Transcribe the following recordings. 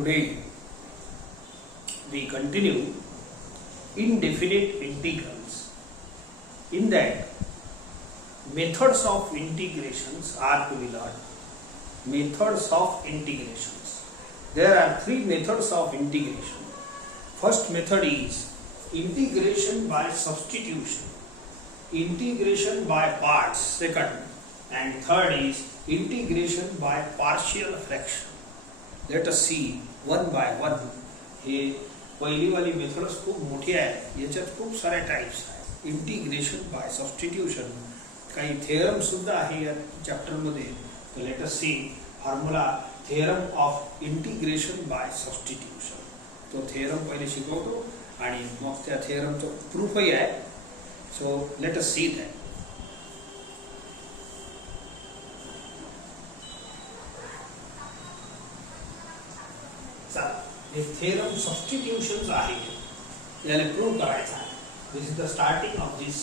Today we continue indefinite integrals. In that, methods of integrations are to be learned. Methods of integrations. There are three methods of integration. First method is integration by substitution, integration by parts, second, and third is integration by partial fraction. Let us see one by one. हे पहिली वाली methods खूप मोठी आहे, याच्यात खूप सारे types आहेत. इंटिग्रेशन बाय सबस्टिट्यूशन, काही थेरम सुद्धा आहे या चॅप्टर मध्ये. तर let us see formula theorem of integration by substitution. तो थेरम पहिले शिकवतो आणि मग त्या थेरमचं प्रूफही आहे. So let us see that. हे थेरम सबस्टिट्यूशन्स आहे, याला प्रूव्ह करायचं आहे. This is the starting of this.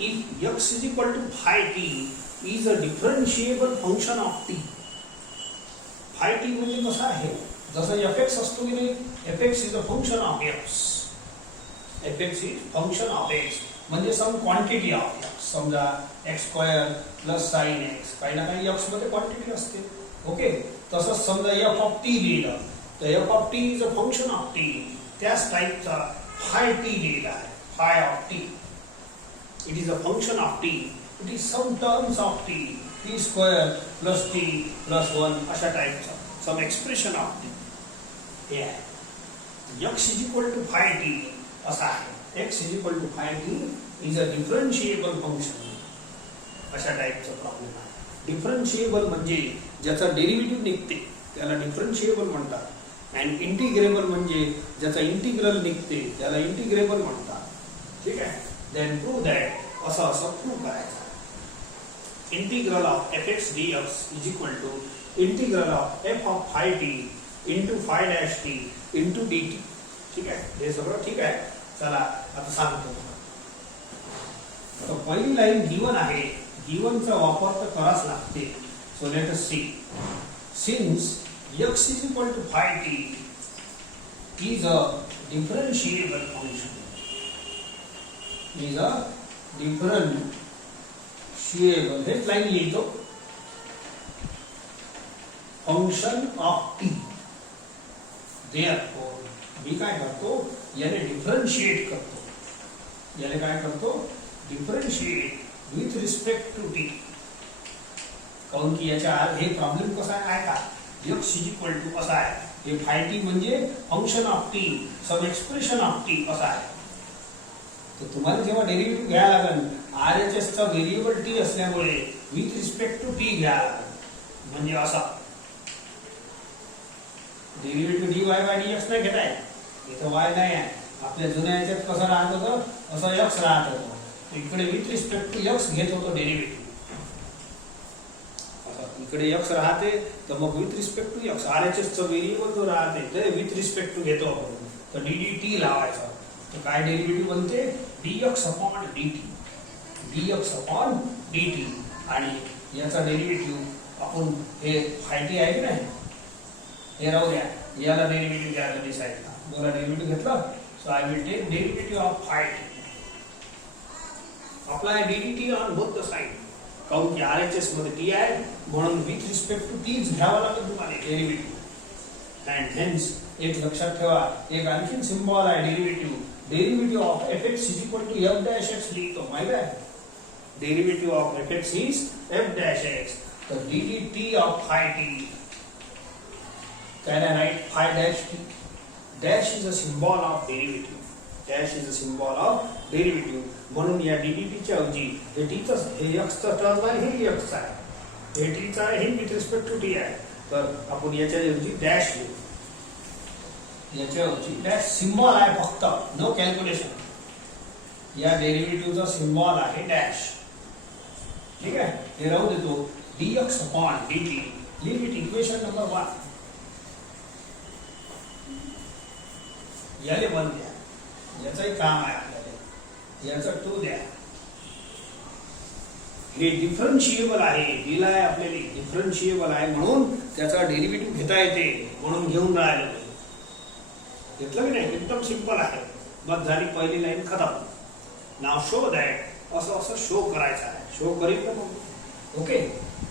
If x is equal to phi t is a differentiable function of t. phi t म्हणजे कसं आहे, जसं fx असतो की नाही, fx is a function of x. fx is function of x म्हणजे some quantity of x. समजा x square plus sign x, काही ना काही x मध्ये क्वांटिटी असते. ओके, तसंच समजा f ऑफ t लिहिलं तर f of t is a function of t. त्याच टाइपचा phi t लिहिला आहे, phi of t. It is a function of t. It is some terms of t. t square plus t plus 1 अशा टाइपचा some expression of t. हे आहे. x is equal to phi t असा आहे. x is equal to phi t is a differentiable function. अशा टाइपचा problem आहे. डिफरन्शिएबल म्हणजे ज्याचा derivative निघते त्याला डिफरन्शिएबल म्हणतात. अँड इंटिग्रेबल म्हणजे ज्याचा इंटिग्रल निघते त्याला इंटिग्रेबल म्हणतात. ठीक आहे. देन प्रूव्ह दॅट असं प्रूव्ह करायचं. Integral of fx dx is equal to integral of f of phi t into phi dash t into dt. ठीक आहे, हे सगळं ठीक आहे. चला आता सांगतो. तर पहिली लाईन गिवन आहे, गिवनचा वापर तर कराच लागते. So let us see. Since x is equal to phi t is a differentiable function. Is a differentiable. हेच लाइन लिहितो. Function of t. Therefore मी काय करतो, याने डिफरेंशिएट करतो. याने काय करतो, differentiate with respect to t. काऊन की याच्या हे प्रॉब्लेम कसा आहे का, x is equal to असा आहे. हे phi t म्हणजे function of t, some expression of t असा आहे. तर तुम्हाला जेव्हा डेरिव्हेटिव्ह घ्यायला लागेल, RHS चा व्हेरिएबल t असल्यामुळे विथ रिस्पेक्ट टू t घ्यायला लागेल. म्हणजे असा डेरिव्हेटिव्ह dy बाय dx नाही घेताय, इथं y नाही आहे. आपल्या जुन्या याच्यात कसं राहत होतं, असं x राहत होतं. इकडे विथ रिस्पेक्ट टू x घेत होतो डेरिव्हेटिव्ह. इकडे x राहते तर मग with respect to x. RHS चा व्हेरिएबल जो राहते ते विथ रिस्पेक्ट टू घेतो आपण. तर dt लावायचा. तर काय डेरिव्हेटिव्ह बनते, dx upon dt. dx upon dt. आणि याचा डेरिव्हेटिव्ह आपण हे phi t आहे की नाही, हे राहू द्या, याला डेरिव्हेटिव्ह घ्यायला डिसाइडला. बोला डेरिव्हेटिव्ह घेतला. So I will take derivative of phi t. Apply dt on both the side. काऊन की RHS मध्ये t आहे म्हणून विथ रिस्पेक्ट टू t घ्यावा लागेल तुम्हाला डेरिव्हेटिव्ह. अँड हेन्स एक लक्षात ठेवा, एक आणखीन सिम्बॉल आहे derivative. Derivative of fx is equal to f dash x लिहितो. माहिती आहे, derivative of fx is f dash x. तर dt ऑफ phi t can I write phi dash t? Dash is a symbol of derivative. Dash is a symbol of derivative. म्हणून या dt च्या ऐवजी हे t चा, हे x चा टर्म आहे, हे x चा आहे. हे t चा आहे, हे विथ रिस्पेक्ट टू t आहे. तर आपण याच्या ऐवजी डॅश घेऊ. याच्या ऐवजी डॅश सिम्बॉल आहे फक्त, नो कॅल्क्युलेशन. या डेरिव्हेटिव्हचा सिम्बॉल आहे डॅश. ठीक आहे, हे राहू देतो. dx upon dt. Limit equation number 1. याले 1 द्या, याचंही काम आहे आपल्याला. याचा 2 द्या, हे डिफरन्शिएबल आहे, दिला आहे आपल्याला, डिफरन्शिएबल आहे म्हणून त्याचा डेरिव्हेटिव्ह घेता येते म्हणून घेऊन राहिलो. घेतलं की नाही? एकदम सिंपल आहे. बस झाली पहिली लाईन खतम. नाव शो दॅट, असं शो करायचं आहे. शो करीत ना मग. ओके,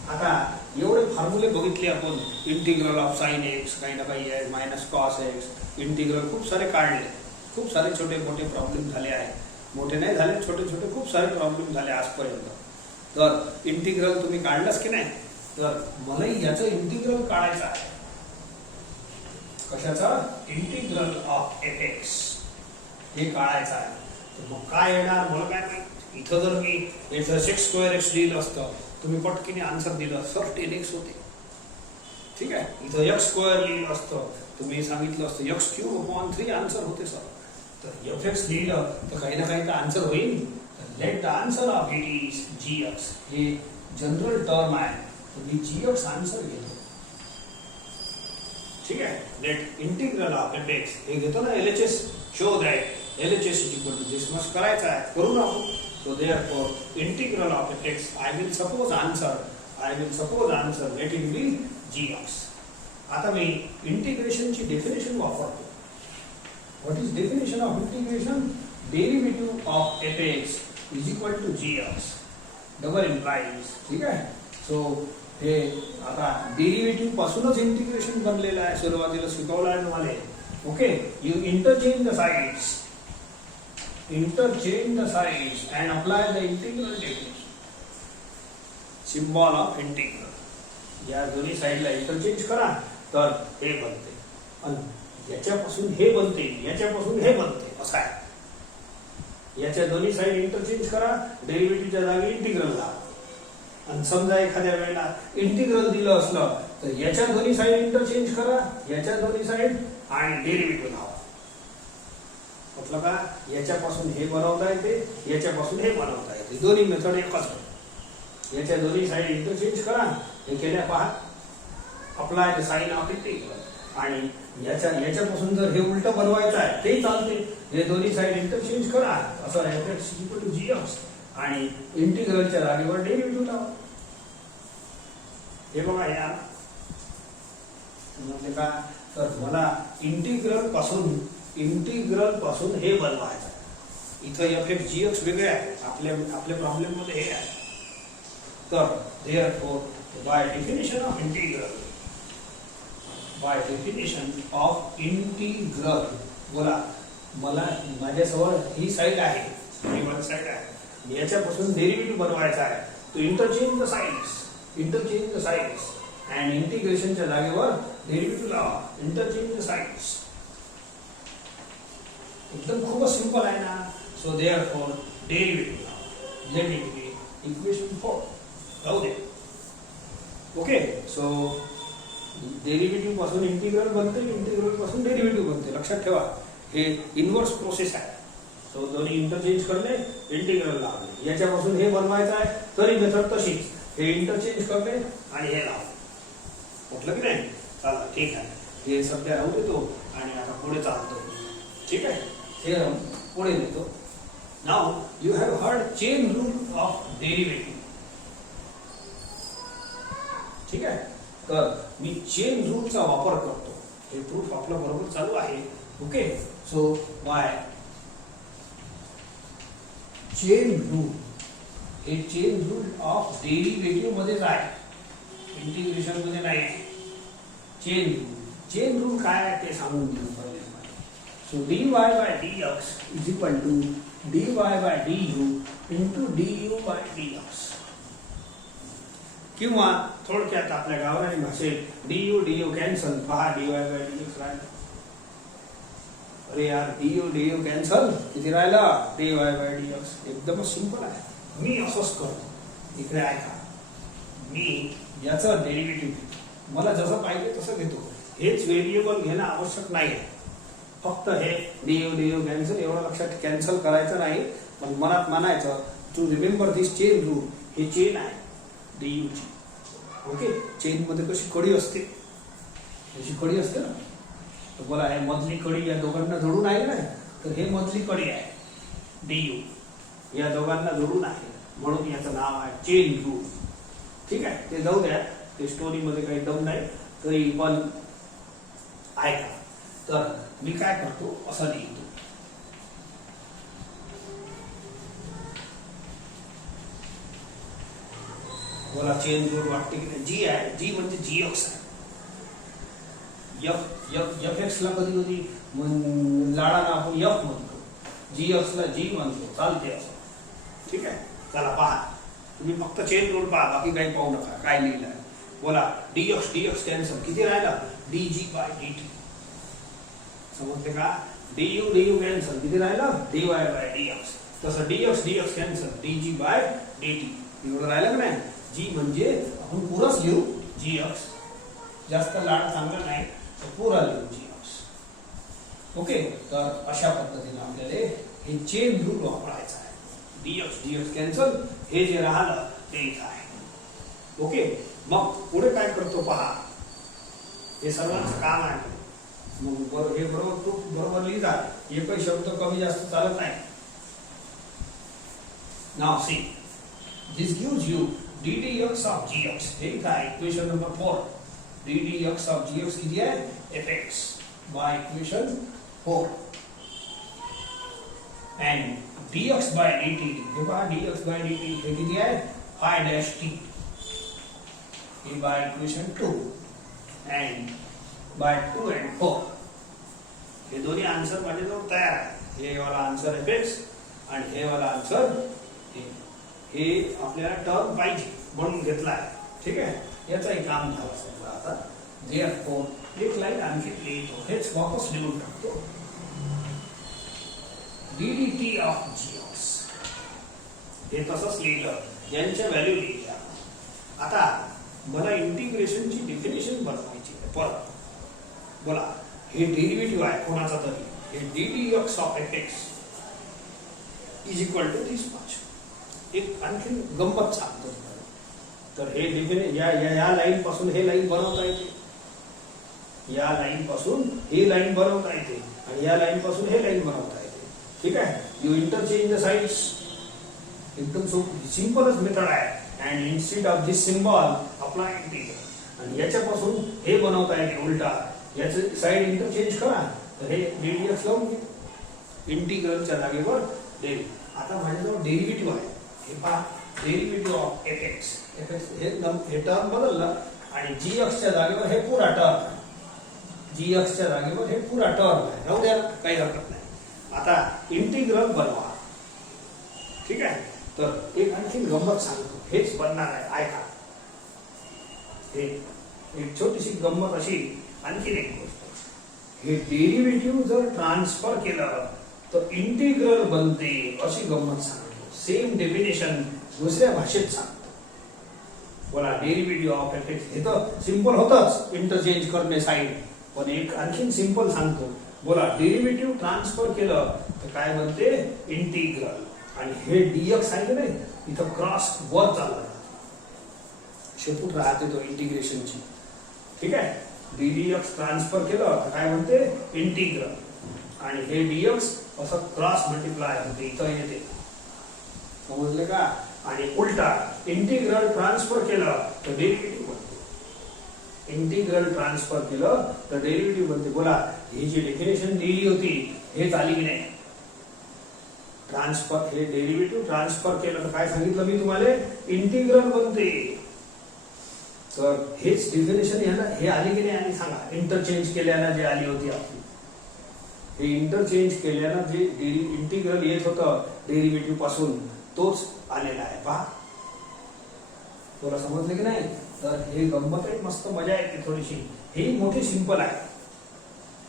आता एवढे फॉर्म्युले बघितले आपण. इंटिग्रल ऑफ साइन एक्स काही ना काही आहे, मायनस कॉस एक्स, इंटिग्रल खूप सारे काढले. खूप सारे छोटे मोठे प्रॉब्लेम झाले आहेत. मोठे नाही झाले, छोटे छोटे खूप सारे प्रॉब्लेम झाले आजपर्यंत. तर इंटिग्रल तुम्ही काढलंच की नाही? तर मलाही याचं इंटिग्रल काढायचं आहे. कशाचा? इंटिग्रल ऑफ एफ एक्स हे काढायचं आहे. तर मग काय येणार मला काय माहिती. इथं जर मी याचं सेक्स स्क्वेअर एक्स लिहिलं असतं, तुम्ही पटकीने आन्सर दिलं सर 10x होते. ठीक आहे. इथं एक्स स्क्वेअर लिहिलं असतं, तुम्ही सांगितलं असतं एक्स क्यूब अपॉन 3 आन्सर होते सर. तर एफ एक्स लिहिलं तर काही ना काही तर आन्सर होईल. Let the answer of it is g x. हे जनरल टर्म आहे, तर मी जी एक्स आन्सर घेतो. ठीक आहे. Let integral of f x हे घेतो ना, LHS. Show that LHS is equal to this much करायचं आहे, करू ना आपण. So therefore, integral of fx, I will suppose answer, let it be gx. आता मी इंटिग्रेशन ची डेफिनेशन वापरतो. What is definition of integration? Derivative of fx is equal to gx. Double implies. ठीक आहे. So हे आता डेरिव्हेटिव्ह पासूनच integration बनलेलं आहे. सुरुवातीला शिकवलं आहे तुम्हाला. Okay, you interchange the sides. Interchange the sides and apply the integral definition. Symbol of integral. या दोन्ही साइडला इंटरचेंज करा तर हे बनते. आणि याच्यापासून हे बनते, याच्यापासून हे बनते, असं आहे. याच्या दोन्ही साइड इंटरचेंज करा, डेरिव्हेटिव्हच्या जागी इंटिग्रल लावा. आणि समजा एखाद्या वेळेला इंटिग्रल दिलं असलं तर याच्या दोन्ही साइड इंटरचेंज करा, याच्या दोन्ही साइड आणि डेरिव्हेटिव्ह लावा. म्हटलं का? याच्यापासून हे बनवता येते, याच्यापासून हे बनवता येते. दोन्ही मेथड एकच. याच्या दोन्ही साइड इंटरचेंज करा, हे केल्या पहा. Apply the sign of integral. आणि याच्यापासून जर हे उलट बनवायचं आहे ते चालते. हे दोन्ही साइड इंटरचेंज करा, असं fx इक्वल टू gx आणि इंटिग्रलच्या जागेवर डेरिव्हेटिव्ह लावा. हे बघा या म्हणजे का? तर मला इंटिग्रल पासून हे बनवायचं. इथं fx gx वेगळे आहे, आपल्या प्रॉब्लेम मध्ये हे आहे. तर therefore by definition of integral बोला, मला माझ्यासमोर ही साइड आहे, ही वन साइड आहे. याच्यापासून डेरिव्हेटिव्ह बनवायचा आहे. तो इंटरचेंज द साइड्स and इंटिग्रेशनच्या जागेवर डेरिव्हेटिव्ह लावा. Interchange the sides. एकदम खूपच सिंपल आहे ना. So therefore derivative let it be equation 4. राहू दे. ओके, सो डेरिव्हेटिव्ह पासून इंटिग्रल बनते, इंटिग्रल पासून डेरिव्हेटिव्ह बनते. लक्षात ठेवा, हे इनवर्स प्रोसेस आहे. सो दोन्ही इंटरचेंज करणे, इंटिग्रल लावणे. याच्यापासून हे बनवायचं आहे तरी मेथड तशीच. हे इंटरचेंज करणे आणि हे लावणे. म्हटलं की नाही? चला ठीक आहे. हे सध्या राहू देतो आणि आता पुढे चालतो. ठीक आहे. हे पुढे नेतो. Now you have heard chain rule of derivative. ठीक आहे. तर मी चेन रूलचा वापर करतो. हे प्रूफ आपल्या बरोबर चालू आहे. Okay, so by chain rule, हे चेन रूल ऑफ डेरिव्हेटिव्ह मध्येच आहे, इंटिग्रेशन मध्ये नाही. चेन रूल काय आहे ते सांगून देऊ पहिले. So dy by dx is equal to dy by du into du by dx. किंवा थोडक्यात आपल्या गावरानी भाषेत du कॅन्सल. पहा dy by dx राहिलं. अरे यार, du कॅन्सल, किती राहिला? dy by dx. एकदम सिंपल आहे. मी असंच करतो. इकडे ऐका, मी याचं डेरिव्हेटिव्ह मला जसं पाहिजे तसं घेतो. हेच व्हेरिएबल घेणं आवश्यक नाही आहे. फक्त हे du कॅन्सल एवढं लक्षात, कॅन्सल करायचं नाही, पण मनात मानायचं to remember this chain rule. हे चेन आहे du ची. ओके, चेन मध्ये कशी कडी असते, अशी कडी असते ना. तर बोला, हे मधली कडी या दोघांना जोडून आहे ना, तर हे मधली कडी आहे du, या दोघांना जोडून आहे. म्हणून याचं नाव आहे चेन रूल. ठीक आहे, ते जाऊ द्या, ते स्टोरी मध्ये काही दम नाही, तरी पण ऐका. तर मी काय करतो, असं लिहितो. बोला चेन रूल वाटते की नाही. जी आहे, जी म्हणजे जी एक्स आहे. एफ एक्स ला कधी कधी लाडाला आपण एफ म्हणतो, जी एक्स ला जी म्हणतो, चालते असं. ठीक आहे, चला पहा, तुम्ही फक्त चेन रूल पहा, बाकी काही पाहू नका. काय लिहिलं आहे बोला. डी एक्स कॅन्सल, किती राहिला, d g by d t. समजते का. डी यू कॅन्सल, किती राहिला, d y by d x. तसं d x cancel, d g by d t. एवढं राहिलं का नाही. जी म्हणजे आपण पुरंच लिहू जी एक्स, जास्त लाड चांगला नाही तर पुरा लिहू जी एक्स. ओके, तर अशा पद्धतीने आपल्याला हे चेन रूल वापरायचा आहे. डी एक्स कॅन्सल, हे जे राहिलं ते इथं आहे. ओके, मग पुढे काय करतो पहा, हे सर्वांचं काम आहे. मग हे बरोबर तू बरोबर लिहिता, एकही शब्द कमी जास्त चालत नाही. Now see, this gives you ddx of gx. हे इथं आहे equation number 4. ddx of gx किती आहे, fx by equation 4. and dx by dt, हे पहा dx by dt हे किती आहे, phi dash t. हे by equation 2 and by 2 and 4. हे दोन्ही आन्सर माझ्याजवळ तयार आहे. हे वाला आन्सर fx आणि हे वाला आन्सर हे आपल्याला टर्म पाहिजे म्हणून घेतला आहे. ठीक आहे, याचंही काम झालं समजा. आता therefore एक लाईन आणखी लिहितो, हेच वापस लिहून टाकतो. ddt of gx, हे तसंच लिहिलं, यांच्या व्हॅल्यू लिहिल्या. आता मला इंटिग्रेशनची डेफिनेशन बनवायची आहे परत. बोला, हे डेरिव्हेटिव्ह आहे कोणाचा तरी, हे ddx of fx is equal to this much. एक आणखी गंमत सांगतो. तर हे या लाईन पासून हे लाईन बनवता येते, या लाईन पासून हे लाईन बनवता येते, आणि या लाईन पासून हे लाईन बनवता येते. ठीक आहे, यू इंटरचेंज द साइड्स. एकदम सिंपलच मेथड आहे. And instead of this symbol apply integral. आणि याच्यापासून हे बनवता येते उलटा, याचे साइड इंटरचेंज करा, तर हे ddx लावून घे, इंटिग्रलच्या जागेवर डेल. आता माझ्याजवळ डेरिव्हेटिव्ह आहे. हे पहा, डेरिव्हेटिव्ह ऑफ fx, हे टर्म बदललं, आणि gx च्या जागेवर हे पुरा टर्म, gx च्या जागेवर हे पुरा टर्म आहे. राहू द्या, काही हरकत नाही. आता इंटिग्रल बनवा. ठीक आहे, तर एक आणखी गंमत सांगतो, हेच बनणार आहे, ऐका. हे एक छोटीशी गंमत अशी आणखी एक गोष्ट, हे डेरिव्हेटिव्ह जर ट्रान्सफर केलं तर इंटिग्रल बनते, अशी गंमत सांगतो. सेम डेफिनेशन दुसऱ्या भाषेत सांगतो. बोला, डेरिव्हेटिव्ह ऑफ fx, हे तर सिंपल होतच इंटरचेंज करणे साइड, पण एक आणखीन सिंपल सांगतो. बोला, डेरिव्हेटिव्ह ट्रान्सफर केलं तर काय बनते, इंटिग्रल. आणि हे dx आहे की नाही, इथं क्रॉस वर चालला, शेपूट राहते तो इंटिग्रेशनची. ठीक आहे, ddx ट्रान्सफर केलं तर काय बनते, इंटिग्रल. आणि हे dx असं क्रॉस मल्टिप्लाय होते, इथं येते. समजले का. आणि उलटा इंटिग्रल ट्रान्सफर केलं तर डेरिव्हेटिव्ह बनते, इंटिग्रल ट्रान्सफर केलं तर डेरिव्हेटिव्ह बनते. बोला, ही जी डेफिनेशन दिली होती हेच आली की नाही. ट्रान्सफर, हे डेरिव्हेटिव्ह ट्रान्सफर केलं तर काय सांगितलं मी तुम्हाला, इंटिग्रल बनते. तर हेच डेफिनेशन याला हे आली की नाही, आणि सांगा, इंटरचेंज केल्यानं जे आली होती आपली, हे इंटरचेंज केल्यानं जे इंटिग्रल येत होतं डेरिव्हेटिव्ह पासून, तोच आलेला आहे. पहा, तुला समजलं की नाही. तर हे गंमत आहे, मस्त मजा येते थोडीशी. हे मोठी सिंपल आहे,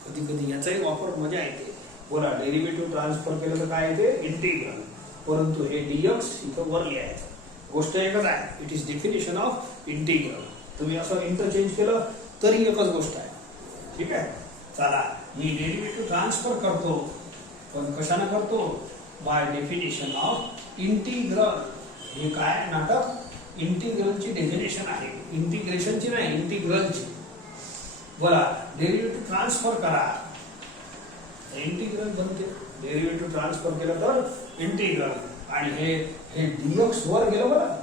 कधी कधी याचाही वापर मजा येते. बोला, डेरिव्हेटिव्ह ट्रान्सफर केलं तर काय येते, इंटिग्रल. परंतु हे dx इथं वर लिहायचं, गोष्ट एकच आहे. It is definition of integral. तुम्ही असं इंटरचेंज केलं तरी एकच गोष्ट आहे. ठीक आहे, चला, मी डेरिव्हेटिव्ह ट्रान्सफर करतो, पण कशाने करतो, बाय डेफिनेशन ऑफ इंटिग्रल. हे काय नाटक, इंटिग्रलची डेफिनेशन आहे, इंटिग्रेशनची नाही, इंटिग्रलची. बोला, डेरिव्हेटिव्ह ट्रान्सफर करा, इंटिग्रल बनते. डेरिव्हेटिव्ह ट्रान्सफर केलं तर इंटिग्रल. आणि हे हे dx वर गेलं बरं,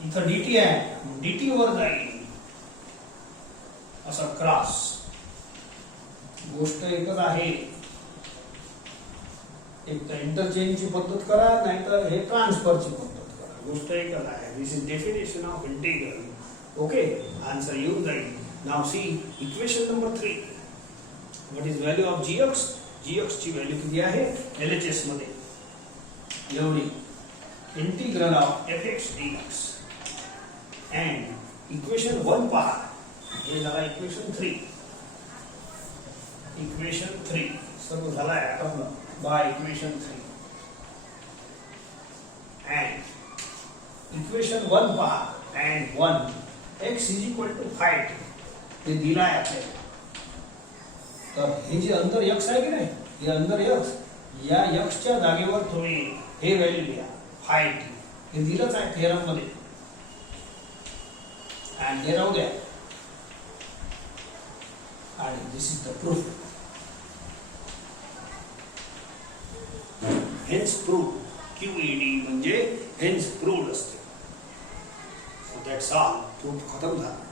इथं dt आहे, dt वर जाईल असं क्रॉस. गोष्ट एकच आहे, एक तर इंटरचेंजची पद्धत करा, नाहीतर हे ट्रान्सफरची पद्धत करा. गोष्ट एकच आहे. This is definition of integral. Okay, answer येऊन जाईल. Now see equation number 3. What is value of gx? gx ची व्हॅल्यू किती आहे LHS मध्ये? एवढी. Integral of fx dx. And equation 1 पहा, हे झाला इक्वेशन 3. इक्वेशन 3 सर्व झाला आहे आता बाय इक्वेशन 3. अँड इक्वेशन 1 पहा, and 1 x is equal to 5 ते दिला आहे आपल्याला. तर हे जे अंदर x आहे की नाही, हे अंदर x, या x च्या जागेवर तुम्ही हे व्हॅल्यू लिहा 5t. हे दिलंच आहे थेरम मध्ये, अँड हे राहू द्या. आणि this is the proof. Hence proof, QED म्हणजे हेन्स प्रूव्ड असते. So that's all. प्रूफ खतम झाला.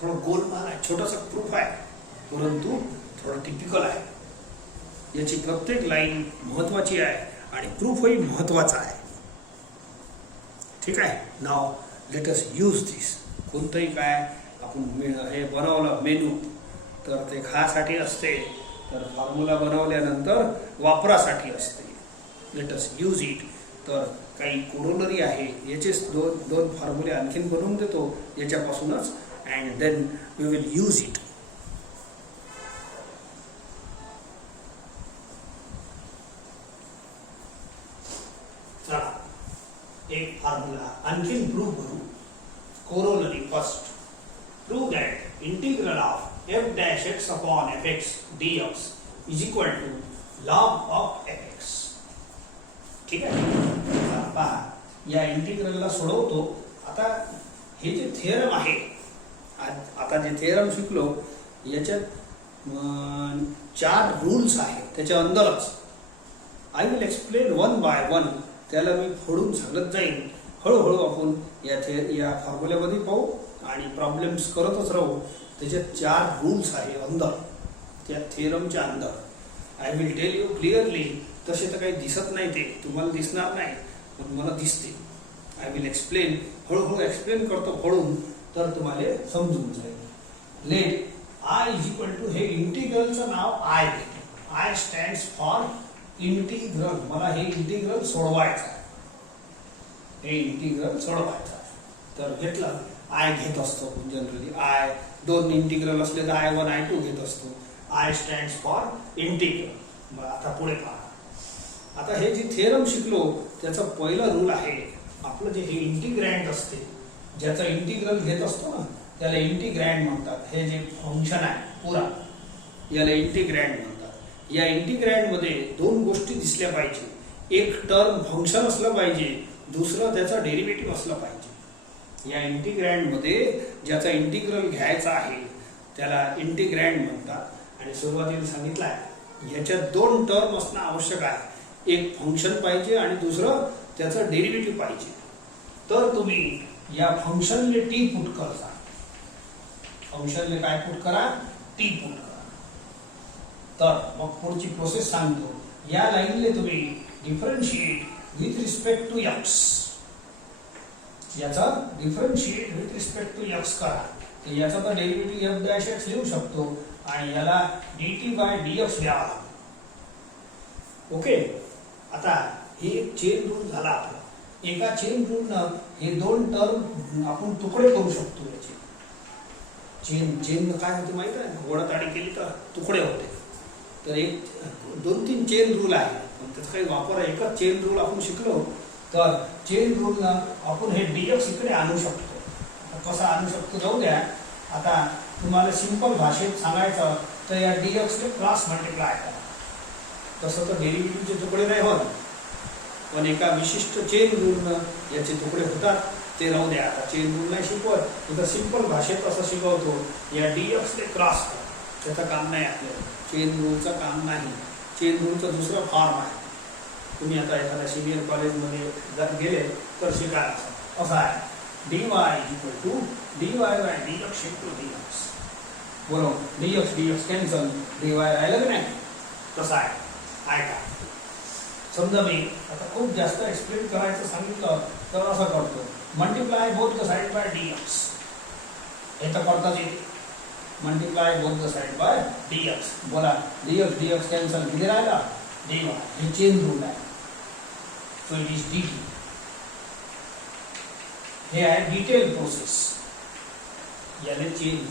थोडं गोलमाल आहे, छोटासा प्रूफ आहे, परंतु थोडं टिपिकल आहे. याची प्रत्येक लाईन महत्वाची आहे आणि प्रूफही महत्वाचा आहे. ठीक आहे. नाव लेट अस यूज दिस. कोणतंही काय आपण हे बनवलं मेनू, तर ते खासाठी असते, तर फॉर्म्युला बनवल्यानंतर वापरासाठी असते. Let us use it. तर काही कोरोलरी आहे, याचेच दोन फॉर्म्युले आणखीन बनवून देतो याच्यापासूनच, and then we will use it. चला एक फॉर्म्युला आणखीन प्रूव्ह करू. Corollary first. Prove that integral of f dash x upon fx dx is equal to log of fx. ठीक आहे. पहा, या इंटिग्रलला सोडवतो. आता हे जे थेरम आहे, आता जे थेरम शिकलो, याच्यात 4 रूल्स आहेत त्याच्या अंदरच. I will explain 1 by 1. त्याला मी फोडून सांगत जाईल. हळूहळू आपण या फॉर्म्युल्यामध्ये पाहू आणि प्रॉब्लेम्स करतच राहू. त्याच्यात 4 रूल्स आहे अंदर, त्या थेरमच्या अंदर. I will tell you clearly. तसे तर काही दिसत नाही, ते तुम्हाला दिसणार नाही, पण मला दिसते. I will explain. हळूहळू एक्सप्लेन करतो फोडून, तर तुम्हाला समजून जाईल. Let I is equal to, हे इंटिग्रलचं नाव आय घेतो. I stands for integral. मला हे इंटिग्रल सोडवायचं आहे. हे इंटिग्रल सोडवायचं आहे. तर घेतलं, आय घेत असतो जनरली. आय 2 इंटिग्रल असले तर I1 I2 घेत असतो. I stands for integral. आता पुढे पहा. आता हे जे थेरम शिकलो त्याचा पहिला रूल आहे, आपलं जे हे इंटिग्रँड असते, ज्याचा इंटिग्रल घेत असतो ना, त्याला इंटिग्रँड म्हणतात. हे जे फंक्शन आहे पुरा, याला इंटिग्रँड म्हणतात. या इंटिग्रँड मध्ये 2 गोष्टी दिसल्या पाहिजे. एक टर्म फंक्शन असलं पाहिजे, दुसरं त्याचा डेरिव्हेटिव्ह असलं पाहिजे. या इंटिग्रँड मध्ये ज्याचा इंटिग्रल घ्यायचा आहे त्याला इंटिग्रँड म्हणतात. आणि सुरुवातीला सांगितलं आहे, याच्यात 2 टर्म असणं आवश्यक आहे. एक फंक्शन पाहिजे आणि दुसरं त्याचं डेरिव्हेटिव्ह पाहिजे. तर तुम्ही या फंक्शनले टी पुट करता. फंक्शनले काय पुट करा? टी पुट करा. तर मग पुढची प्रोसेस सांगतो. या लाईनले तुम्ही differentiate with respect to x. याचा differentiate with respect to x करा. तर याचा तर डेरिव्हेटिव्ह f डॅश x लिहू शकतो आणि याला dt बाय dx द्यावा. ओके. आता हे एक चेन रूल झाला आपला. एका चेन रूलनं हे 2 टर्म आपण तुकडे करू शकतो. याचे चेन काय होते माहिती आहे? ओढाताडी केली तर तुकडे होते. तर एक 2-3 चेन रूल आहे, पण त्याचा काही वापर आहे. एकच चेन रूल आपण शिकलो, तर चेन रूलनं आपण हे dx इकडे आणू शकतो. कसं आणू शकतो जाऊ द्या. आता तुम्हाला सिंपल भाषेत सांगायचं तर या dx ने क्रॉस मल्टिप्लाय करा. तसं तर डेरिव्हेटिव्हचे तुकडे नाही होत, पण एका विशिष्ट चेन रूलनं याचे तुकडे होतात. ते राहू द्या. आता चेन रूल नाही शिकवत, इथं सिंपल भाषेत असं शिकवतो. या dx ने क्रॉस करा. त्याचं काम नाही आपल्याला, चेन रूलचं काम नाही. चेन रूलचा दुसरा फॉर्म आहे. तुम्ही आता एखाद्या सिनियर कॉलेजमध्ये जर गेले तर शिकायला असं आहे dy equal to dy by dx into dx. बोलो dx कॅन्सल, dy राहिलं की नाही? तसं आहे का? समजा मी आता खूप जास्त एक्सप्लेन करायचं सांगितलं तर असं करतो multiply both the side by dx. हे तर करताच येते. Multiply both the side by dx. बोला dx कॅन्सल, किती राहिला? dy. हे चेन रूल आहे. So it is dt. हे आहे डिटेल प्रोसेस. याने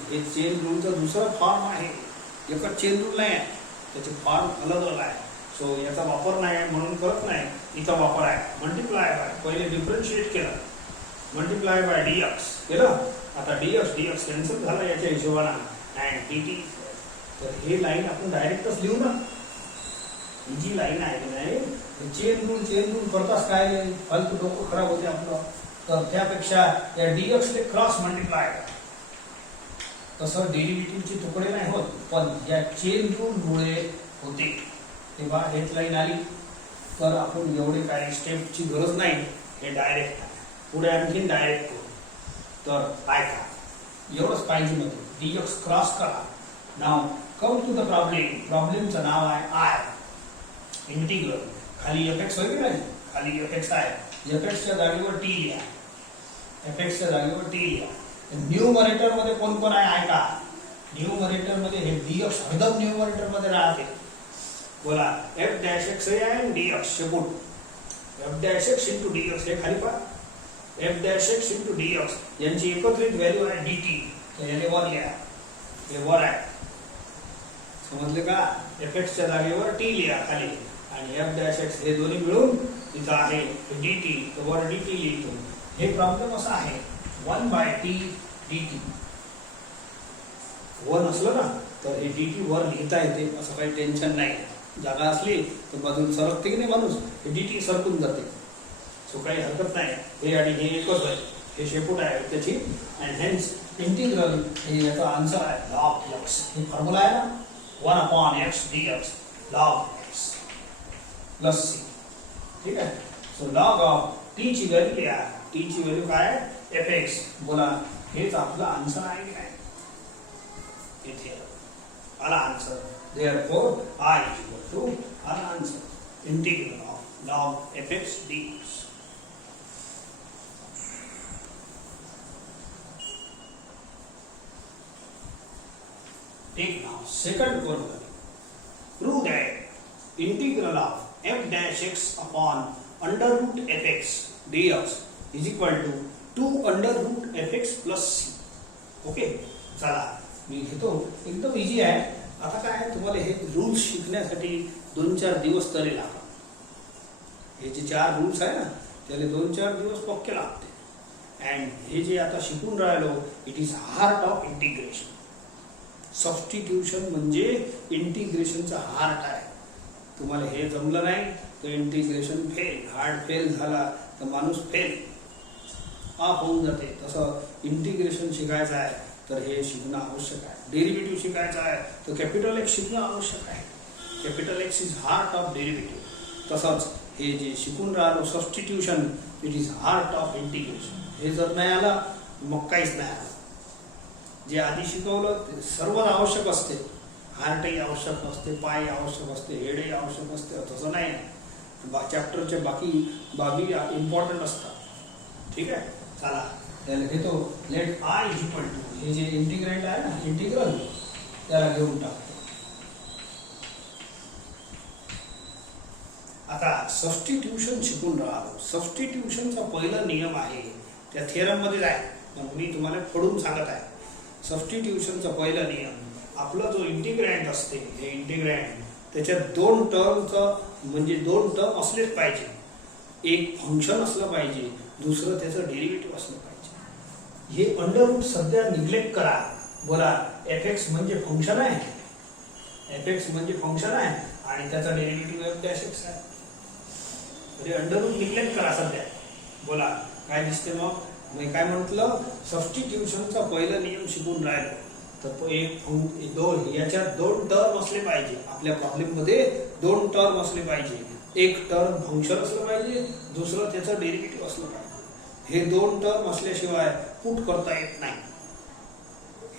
हे चेन रूलचा दुसरा फॉर्म आहे. एकच चेन रूल नाही आहे, त्याचे फॉर्म अलग अलग आहे. सो याचा वापर नाही म्हणून करत नाही, इथं वापर आहे. मल्टिप्लाय बाय, पहिले डिफरन्शिएट केलं, मल्टिप्लाय बाय dx केलं. आता dx कॅन्सल झाला याच्या हिशोबाने अँड dt. तर हे लाईन आपण डायरेक्टच लिहू ना. ही जी लाईन आहे नाही चेन रूल करताच काय फालतू डोकं खराब होते आपलं. तर त्यापेक्षा या dx ले क्रॉस मल्टिप्लाय करा. तसं डेरिव्हेटिव्हचे तुकडे नाही होत, पण या चेन रूल मुळे होते. तेव्हा हेच लाईन आली तर आपण एवढे काही स्टेपची गरज नाही. हे डायरेक्ट पुढे आणखीन डायरेक्ट करू. तर काय का एवढंच पाहिजे मध्ये dx क्रॉस करा. नाव कम टू द प्रॉब्लेमचं नाव आहे आय इंटिग्रल. खाली fx वगैरे नाही, खाली fx आहे. fxच्या जागेवर t लिहा, fxच्या जागेवर t लिहा. न्यूमरेटर मध्ये कोण कोण आहे का? न्यूमरेटर मध्ये हे dx हरदम न्यूमरेटर मध्ये राहते. बोला f डॅश x आहे आणि dx शेपूट. f dash x into dx हे खाली पहा. f dash x into dx यांची एकत्रित व्हॅल्यू आहे dt. तर याने वर लिहा, हे वर आहे. समजले का? fx च्या जागेवर t लिहा खाली आणि f डॅश x हे दोन्ही मिळून इथं आहे dt. तर वर dt लिहितो. हे प्रॉब्लेम असा आहे 1 बाय t dt. 1 असलं ना तर हे dt वर लिहिता येते, असं काही टेन्शन नाही. जागा असली तर बाजूला सरकते की नाही माणूस, हे dt सरकून जाते. सो काही हरकत नाही. हे आणि हे एकच आहे, हे शेपूट आहे त्याची. अँड हेन्स इंटिग्रल हे याचा आन्सर आहे log x. हे फॉर्म्युला आहे ना 1/x dx log x plus c. ठीक आहे. सो log ऑफ t ची व्हॅल्यू लिहा. t ची व्हॅल्यू काय आहे? fx. बोला हेच आपला आन्सर आहे की नाही? इथे आला answer. therefore I is equal to आला answer integral of log fx dx. Take now second problem. Prove that integral of f dash x upon under root fx dx is equal to 2 under root fx plus c. Okay चला मी घेतो. एकदम easy आहे. आता काय तुम्हाला हे rules शिकण्यासाठी 2-4 दिवस तरी लागतात. हे जे 4 रूल्स आहे ना त्याला 2-4 दिवस पक्के लागते. अँड हे जे आता शिकून राहिलो it is heart of integration. Substitution म्हणजे इंटिग्रेशनचा हार्ट आहे. तुम्हाला हे जमलं नाही तर इंटिग्रेशन फेल, हार्ड फेल झाला तर माणूस फेल आप होऊन जाते. तसं इंटिग्रेशन शिकायचं आहे तर हे शिकणं आवश्यक आहे. डेरिव्हेटिव्ह शिकायचं आहे तर कॅपिटल एक्स शिकणं आवश्यक आहे. Capital x is heart of derivative. तसंच हे जे शिकून राहिलो substitution it is heart of integration. हे जर नाही आलं मग काहीच नाही आलं. जे आधी शिकवलं ते सर्व आवश्यक असते. हार्टही आवश्यक असते, पाय आवश्यक असते, हेडही आवश्यक असते. तसं नाही, चॅप्टरचे बाकी बाबी इम्पॉर्टंट असतात. ठीक आहे. चला त्याला घेतो. Let I is equal to हे जे इंटिग्रेट आहे ना इंटिग्रल त्याला घेऊन टाकतो. आता सबस्टिट्यूशन शिकून राहिलो. सबस्टिट्यूशनचा पहिला नियम आहे त्या थेरम मध्ये आहे, मग मी तुम्हाला फोडून सांगत आहे. सबस्टिट्यूशनचा पहिला नियम, आपला जो इंटिग्रँड असते हे इंटिग्रँड त्याच्यात 2 टर्मचं म्हणजे 2 टर्म असलेच पाहिजे. एक फंक्शन असलं पाहिजे, दुसरं त्याचं डेरिव्हेटिव्ह असलं पाहिजे. हे अंडर रूट सध्या निग्लेक्ट करा. बोला fx म्हणजे फंक्शन आहे, fx म्हणजे फंक्शन आहे आणि त्याचा डेरिव्हेटिव्ह f डॅश x आहे. म्हणजे अंडर रूट निग्लेक्ट करा सध्या. बोला काय दिसते मग? मी काय म्हटलं, सबस्टिट्यूशनचा पहिला नियम शिकून राहिलो तर याच्यात 2 टर्म असले पाहिजे. आपल्या प्रॉब्लेम मध्ये 2 टर्म असले पाहिजे. एक टर्म फंक्शन असलं पाहिजे, दुसरं त्याचं डेरिव्हेटिव्ह असलं पाहिजे. हे दोन टर्म असल्याशिवाय पुट करता येत नाही.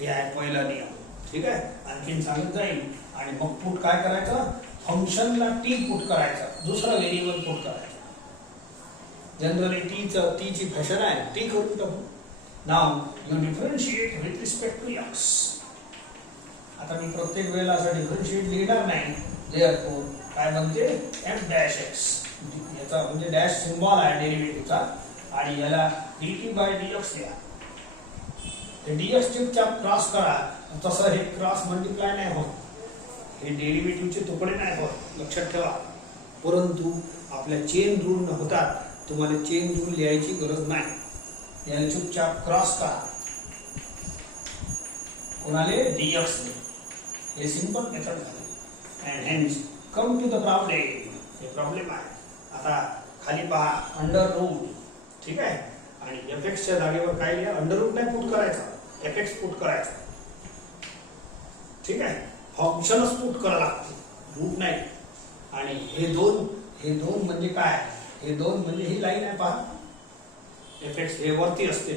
हे आहे पहिला नियम. ठीक आहे, आणखीन सांगत जाईल. आणि मग पुट काय करायचं, फंक्शनला टी पुट करायचा, दुसरा व्हेरिएबल पुट करायचा. जनरली टीची फॅशन आहे, टी करून टाकू. Now you differentiate with respect to x. आता मी प्रत्येक वेळेला असं डिफरन्शिएट लिहिणार नाही. देअरफॉर काय बनते, एफ डॅश एक्स. याचा म्हणजे डॅश सिम्बॉल आहे डेरिव्हेटिव्हचा, आणि याला dt बाय dx द्या. हे dx चे क्रॉस करा, तसं हे क्रॉस मल्टिप्लाय नाही होत, हे डेरिव्हेटिव्हचे तुकडे नाही होत, लक्षात ठेवा. परंतु आपल्या चेन रूल न होतात, तुम्हाला चेन रूल लिहायची गरज नाही. याला चुपचाप क्रॉस करा. कोणाले, dx ने. हे सिंपल मेथड झाली. And hence come to the problem. हे प्रॉब्लेम आहे. आता खाली पहा, अंडर रूट. ठीक आहे, आणि fx च्या जागेवर काय लिहा, अंडर रूट नाही पुट करायचा, fx पुट करायचा. ठीक आहे, फंक्शनच पुट करावं लागते, रूट नाही. आणि हे दोन म्हणजे काय, हे दोन म्हणजे ही लाईन आहे पहा. fx हे वरती असते,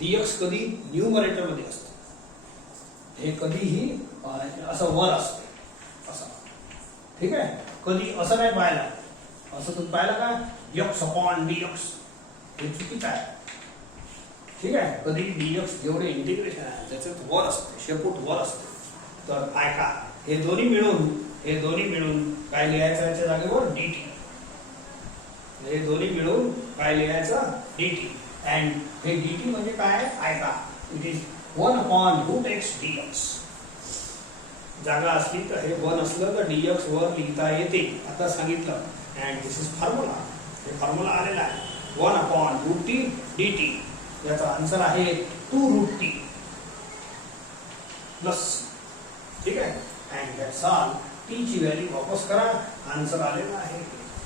dx कधी न्यूमरेटर मध्ये असते, हे कधीही असं वर असते, असं. ठीक आहे, कधी असं नाही पाहिला. असं तुम्ही पाहिलं काय, x अपॉन dx, हे चुकीचं आहे. ठीक आहे, कधी dx जेवढे इंटिग्रेशन आहे त्याच्यात वर असते, शेपूट वर असते. तर ऐका, हे दोन्ही मिळून काय लिहायचं याच्या जागेवर, dt. हे दोन्ही मिळून काय लिहायचं, dt. अँड हे dt म्हणजे काय, ऐका, it is 1 upon root x dx. जागा असली तर हे 1 असलं तर dx वर लिहिता येते. आता सांगितलं. And this is formula. हे फॉर्म्युला आलेला आहे, 1 अपॉन रूट t dt. याचा आन्सर आहे 2 रूट t प्लस. ठीक आहे, अँड दॅट्स ऑल. t ची व्हॅल्यू वापस करा, आन्सर आलेला आहे.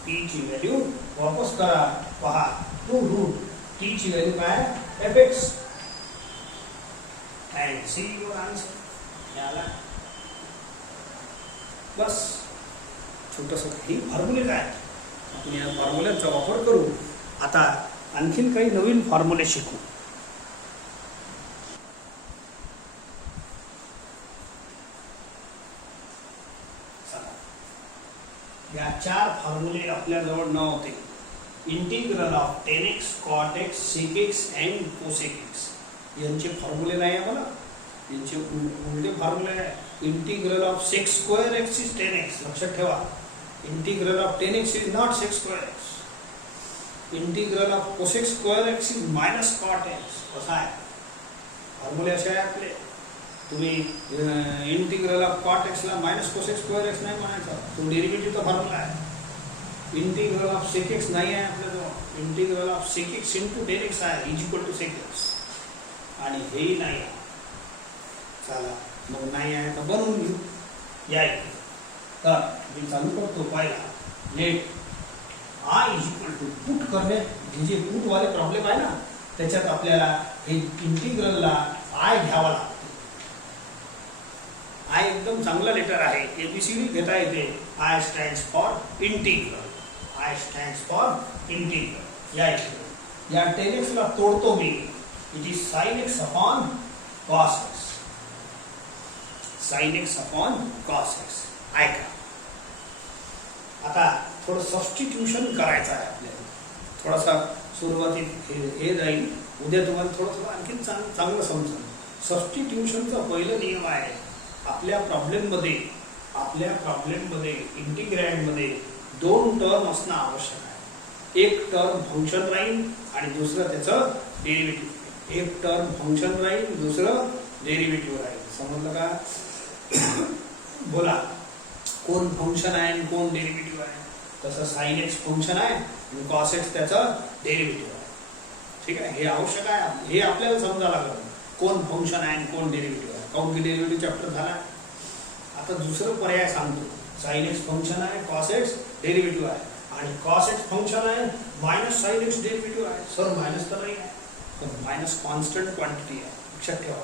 t ची व्हॅल्यू वापस करा, पहा 2 रूट t ची व्हॅल्यू काय, fx. And see your answer. याला प्लस छोटंसं ही फॉर्म्युलेज आहे. आपण या फॉर्म्युलेचा वापर करू. आता आणखीन काही नवीन फॉर्म्युले शिकू. या 4 फॉर्म्युले आपल्याजवळ नव्हते. Integral of tan x, cot x, sec x and cosec x. यांचे फॉर्म्युले नाही आहे मला, यांचे उलटे फॉर्म्युले आहे. Integral of sec square x is tan x. लक्षात ठेवा, integral of tan x is not sec square x. Integral of cosec square x is minus cot x. कसा आहे फॉर्म्युले असे आहे आपले. तुम्ही इंटिग्रल ऑफ cot x ला मायनस cosec स्क्वेअर x नाही म्हणायचा, तो डेरिव्हेटिव्हचा फॉर्म्युला आहे. इंटिग्रल ऑफ sec x नाही आहे आपल्याजवळ. Integral of sec x into tan x आहे, is equal to sec x. आणि हेही नाही आहे. चला मग नाही आहे तर बनवून घेऊ. या इथे तर मी चालू करतो. पहिला let I is equal to put करणे. जे पुट वाले प्रॉब्लेम आहे ना, त्याच्यात आपल्याला हे इंटिग्रलला आय घ्यावा लागतो. आय एकदम चांगला लेटर आहे, एबीसीडी घेता येते. I stands for integral. I stands for integral. या इथे या tan x ला तोडतो मी. It is sin x upon cos x. sin x upon cos x. ऐका, आता थोडं सबस्टिट्यूशन करायचं आहे आपल्याला. थोडासा सुरुवातीत हे जाईल, उद्या तुम्हाला थोडंसं आणखीन चांगलं समजेल. सबस्टिट्यूशनचा पहिला नियम आहे, आपल्या प्रॉब्लेममध्ये इंटिग्रँडमध्ये 2 टर्म असणं आवश्यक आहे. एक टर्म फंक्शन राहील आणि दुसरं त्याचं डेरिव्हेटिव्ह. एक टर्म फंक्शन राहील, दुसरं डेरिव्हेटिव्ह राहील. समजलं का? बोला, कोण फंक्शन आहे आणि कोण डेरिव्हेटिव्ह आहे? तसं sin x फंक्शन आहे आणि cos x त्याचं डेरिव्हेटिव्ह आहे. ठीक आहे, हे आवश्यक आहे. हे आपल्याला समजायला लागलं, कोण फंक्शन आहे आणि कोण डेरिव्हेटिव्ह आहे. काउन की डेरिव्हेटिव्ह चॅप्टर झाला. आता दुसरं पर्याय सांगतो. sin x फंक्शन आहे, cos x डेरिव्हेटिव्ह आहे, आणि cos x फंक्शन आहे, मायनस sin x डेरिव्हेटिव्ह आहे. सर मायनस तर नाही आहे, तर मायनस कॉन्स्टंट क्वांटिटी आहे. लक्षात ठेवा,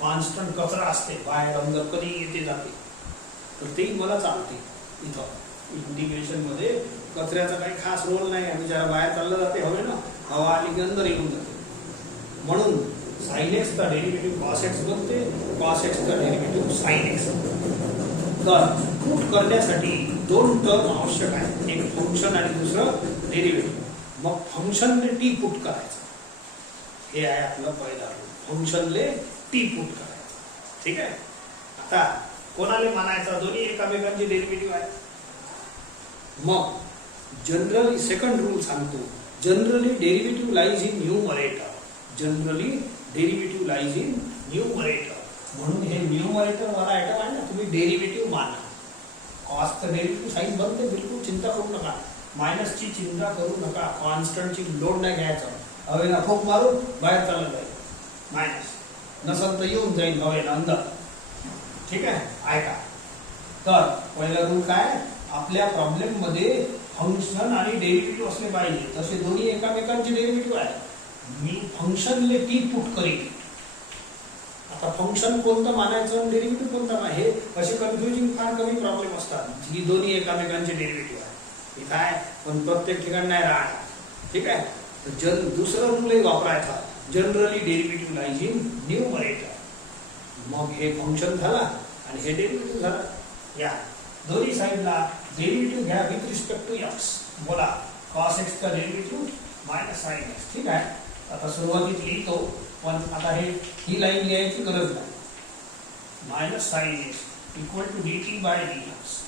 कॉन्स्टंट कचरा असते, बाहेर अंदर कधी येते जाते, तर ते मला चालते. इथं इंटिग्रेशन मध्ये कचऱ्याचा काही खास रोल नाही आहे, बिचारा बाहेर चाललं जाते हवे ना, हवा आली की अंदर येऊन जाते. म्हणून sin x चा डेरिव्हेटिव्ह cos x बनते, cos x चा डेरिव्हेटिव्ह sin x. तर प्रूव्ह करण्यासाठी दोन टर्म आवश्यक आहेत, एक फंक्शन आणि दुसरं डेरिव्हेटिव्ह. मग फंक्शनले टी पुट करायचं, हे आहे आपलं पहिला रूल. फंक्शनले टी पुट करायचं. ठीक आहे. आता कोणाला मानायचा, दोन्ही एकामेकांचे डेरिव्हेटिव्ह आहे. मग जनरली सेकंड रूल सांगतो, generally derivative lies in numerator. Generally derivative lies in numerator. म्हणून हे न्यूमरेटर वाला आयटम आहे ना, तुम्ही डेरिव्हेटिव्ह माना. कॉसचं डेरिव्हेटिव्ह साइन बनते, बिलकुल चिंता करू नका. मायनसची चिंता करू नका, कॉन्स्टंटची लोड नाही घ्यायचं. हवेला ठोक मारून बाहेर चालत जाईल मायनस, नसल तर येऊन जाईल हवेला अंदर. ठीक आहे. ऐका, तर पहिला रूल काय, आपल्या प्रॉब्लेम मध्ये फंक्शन आणि डेरिव्हेटिव्ह असले पाहिजे. तसे दोन्ही एकामेकांचे डेरिव्हेटिव्ह आहे. मी फंक्शनले टी पुट करीन. आता फंक्शन कोणतं मानायचं आणि डेरिव्हेटिव्ह कोणतं नाही, हे असे कन्फ्युजिंग फार कमी प्रॉब्लेम असतात. ही दोन्ही एकामेकांचे डेरिव्हेटिव्ह आहे, हे काय, पण प्रत्येक ठिकाणी नाही राहणार. ठीक आहे. तर दुसरा रूल वापरायचा, generally derivative lies in numerator. मग हे फंक्शन झाला आणि हे डेरिव्हेटिव्ह झालं. या दोन्ही साइडला डेरिव्हेटिव्ह घ्या विथ रिस्पेक्ट टू एक्स. बोला cos x चा डेरिव्हेटिव्ह मायनस sin x. ठीक आहे. आता सुरुवातीत लिहितो, पण आता ही लाईन लिहायची गरज नाही. Minus sin x equal to dt by dx.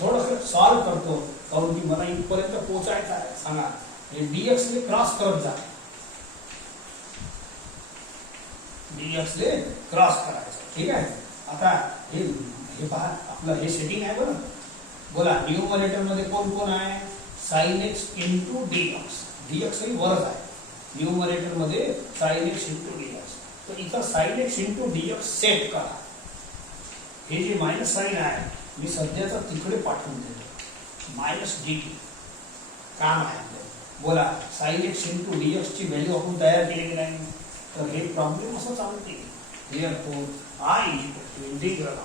थोडंसं सॉल्व करतो, कारण की मला इथपर्यंत पोहोचायचं आहे. सांगा, हे dx ले क्रॉस करत जा, dx ले क्रॉस करायचं. ठीक आहे. आता हे पहा, आपलं हे सेटिंग आहे बरं. बोला न्यूमरेटर मध्ये कोण कोण आहे, sin x into dx. dx ही वरच आहे न्यूमरेटर मध्ये, sin x इंटू dx. तर इथं sin x into dx set करा. हे जे मायनस साइन आहे मी सध्याचा तिकडे पाठवून देतो, मायनस dt काम आहे. बोला sin x इंटू dx ची व्हॅल्यू आपण तयार केलेली नाही, तर हे प्रॉब्लेम असं चालते. therefore I equal to integral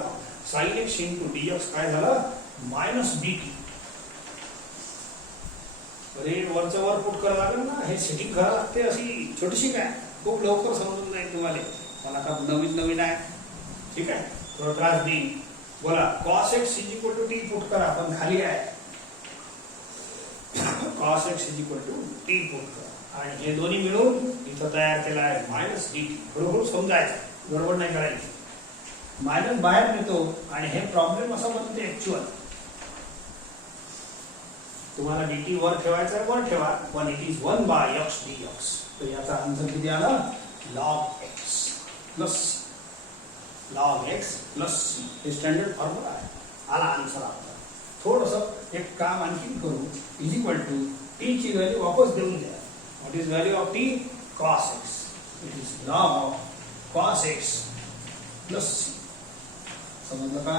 of sin x into dx काय झालं, मायनस dt. अरे वरचं वर पुट करावं लागेल ना, हे सेटिंग करावं लागते. अशी छोटीशी काय, खूप लवकर समजून जाईल तुम्हाला. मला का नवीन नवीन आहे. ठीक आहे, थोडा त्रास देईल. बोला cos x equal to t put करा, पण खाली आहे cos x equal to t put करा, आणि हे दोन्ही मिळून इथं तयार केला आहे मायनस dt. बरोबर समजायचं, गडबड नाही करायची. मायनस बाहेर नेतो आणि हे प्रॉब्लेम असा बनते ऍक्च्युअल. तुम्हाला dt वर ठेवायचं आहे, वर ठेवा, पण it is 1 by x dx. तर याचा आन्सर किती आला, log x plus log x plus c. हे स्टँडर्ड फॉर्म्युला आहे. आला आन्सर आपला. थोडंसं एक काम आणखी करू, इज इक्वल टू टी ची व्हॅल्यू वापस देऊन द्या. What is value of t, cos x. It is log of cos x plus c. समजलं का,